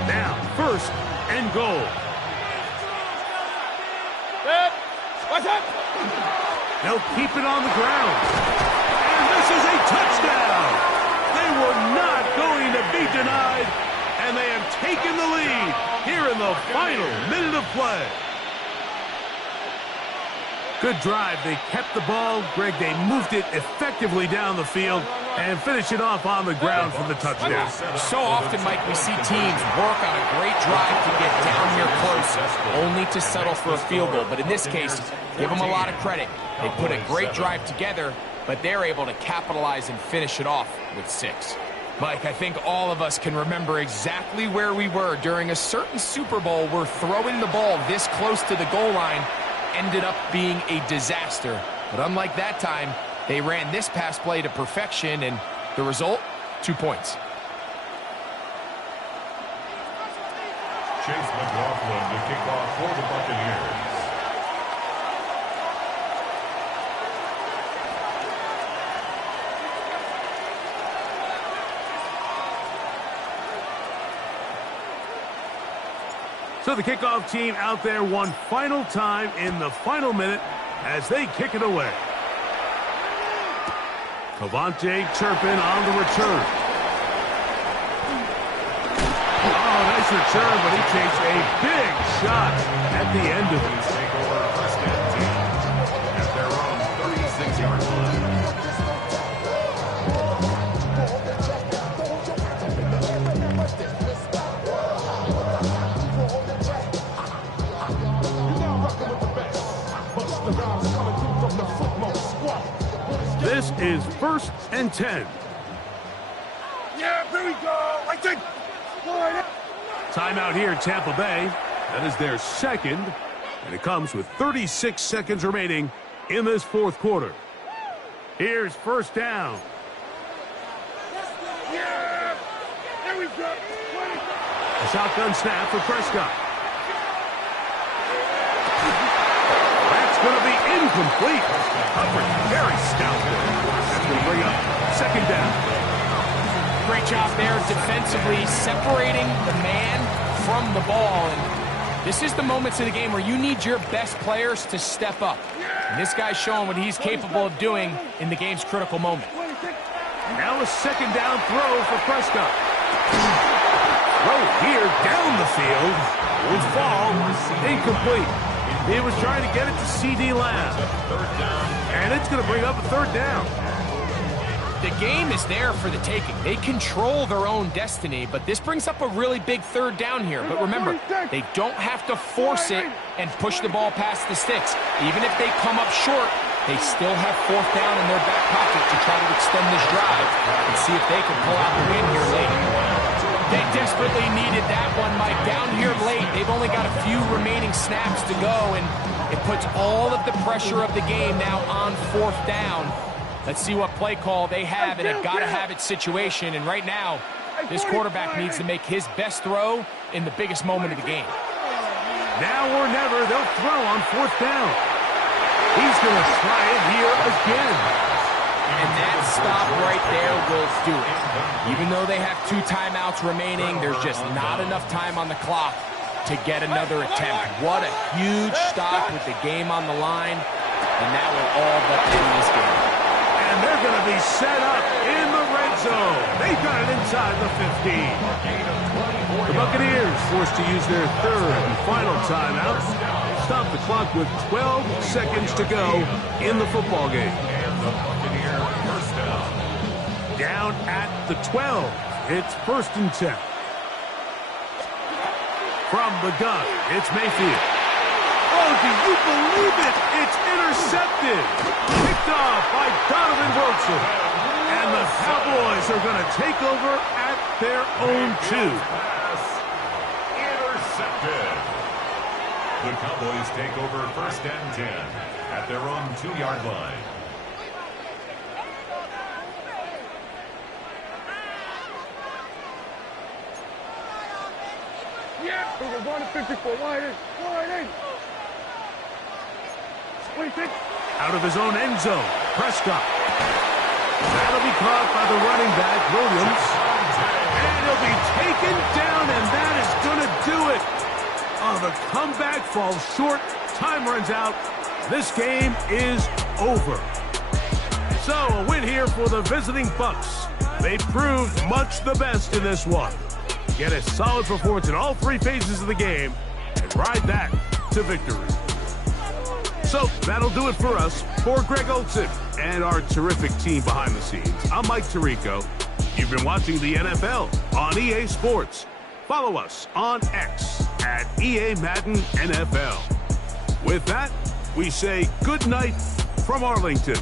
Now, 1st and goal. They'll keep it on the ground. And this is a touchdown. They were not going to be denied, and they have taken the lead here in the final minute of play. Good drive. They kept the ball. Greg, they moved it effectively down the field and finish it off on the ground for the touchdown. So often, Mike, we see teams work on a great drive to get down here close, only to settle for a field goal. But in this case, give them a lot of credit. They put a great drive together, but they're able to capitalize and finish it off with 6. Mike, I think all of us can remember exactly where we were during a certain Super Bowl where throwing the ball this close to the goal line ended up being a disaster. But unlike that time, they ran this pass play to perfection, and the result, 2 points. Chase McLaughlin to kick off for the Buccaneers. So the kickoff team out there one final time in the final minute as they kick it away. Cavante Turpin on the return. Oh, nice return, but he takes a big shot at the end of it. Take over first and 10 at their own 36-yard line. This is first and 10. Yeah, here we go. I think. Timeout here in Tampa Bay. That is their second, and it comes with 36 seconds remaining in this fourth quarter. Here's first down. Yeah, there we go. A shotgun snap for Prescott. That's going to be incomplete. Coverage very stout there. That's going to bring up second down. Great job there defensively, separating the man from the ball. And this is the moments of the game where you need your best players to step up. And this guy's showing what he's capable of doing in the game's critical moment. Now a second down throw for Prescott. Throw here down the field. Will fall. Incomplete. He was trying to get it to C.D. Lamb. And it's going to bring up a third down. The game is there for the taking. They control their own destiny, but this brings up a really big third down here. But remember, they don't have to force it and push the ball past the sticks. Even if they come up short, they still have fourth down in their back pocket to try to extend this drive and see if they can pull out the win here late. They desperately needed that one, Mike. Down here late, they've only got a few remaining snaps to go, and it puts all of the pressure of the game now on fourth down. Let's see what play call they have in a gotta-have-it situation. And right now, this quarterback needs to make his best throw in the biggest moment of the game. Now or never, they'll throw on fourth down. He's going to try it here again. And that stop right there will do it. Even though they have 2 timeouts remaining, there's just not enough time on the clock to get another attempt. What a huge stop with the game on the line. And that will all but end this game. And they're going to be set up in the red zone. They got it inside the 15. The Buccaneers forced to use their third and final timeout. Stop the clock with 12 seconds to go in the football game. And the Buccaneer first down. Down at the 12. It's first and 10. From the gun, it's Mayfield. Oh, do you believe it? It's intercepted. Picked off by Donovan Wilson. And the Cowboys are going to take over at their own 2. Intercepted. The Cowboys take over first and 10 at their own 2-yard line. Yeah, we're going to 54. Wide in. Out of his own end zone, Prescott. That'll be caught by the running back, Williams. And he'll be taken down, and that is going to do it. Oh, the comeback falls short. Time runs out. This game is over. So, a win here for the visiting Bucs. They proved much the best in this one. Get a solid performance in all 3 phases of the game and ride that to victory. So, that'll do it for us. For Greg Olson and our terrific team behind the scenes, I'm Mike Tirico. You've been watching the NFL on EA Sports. Follow us on X at EA Madden NFL. With that, we say good night from Arlington.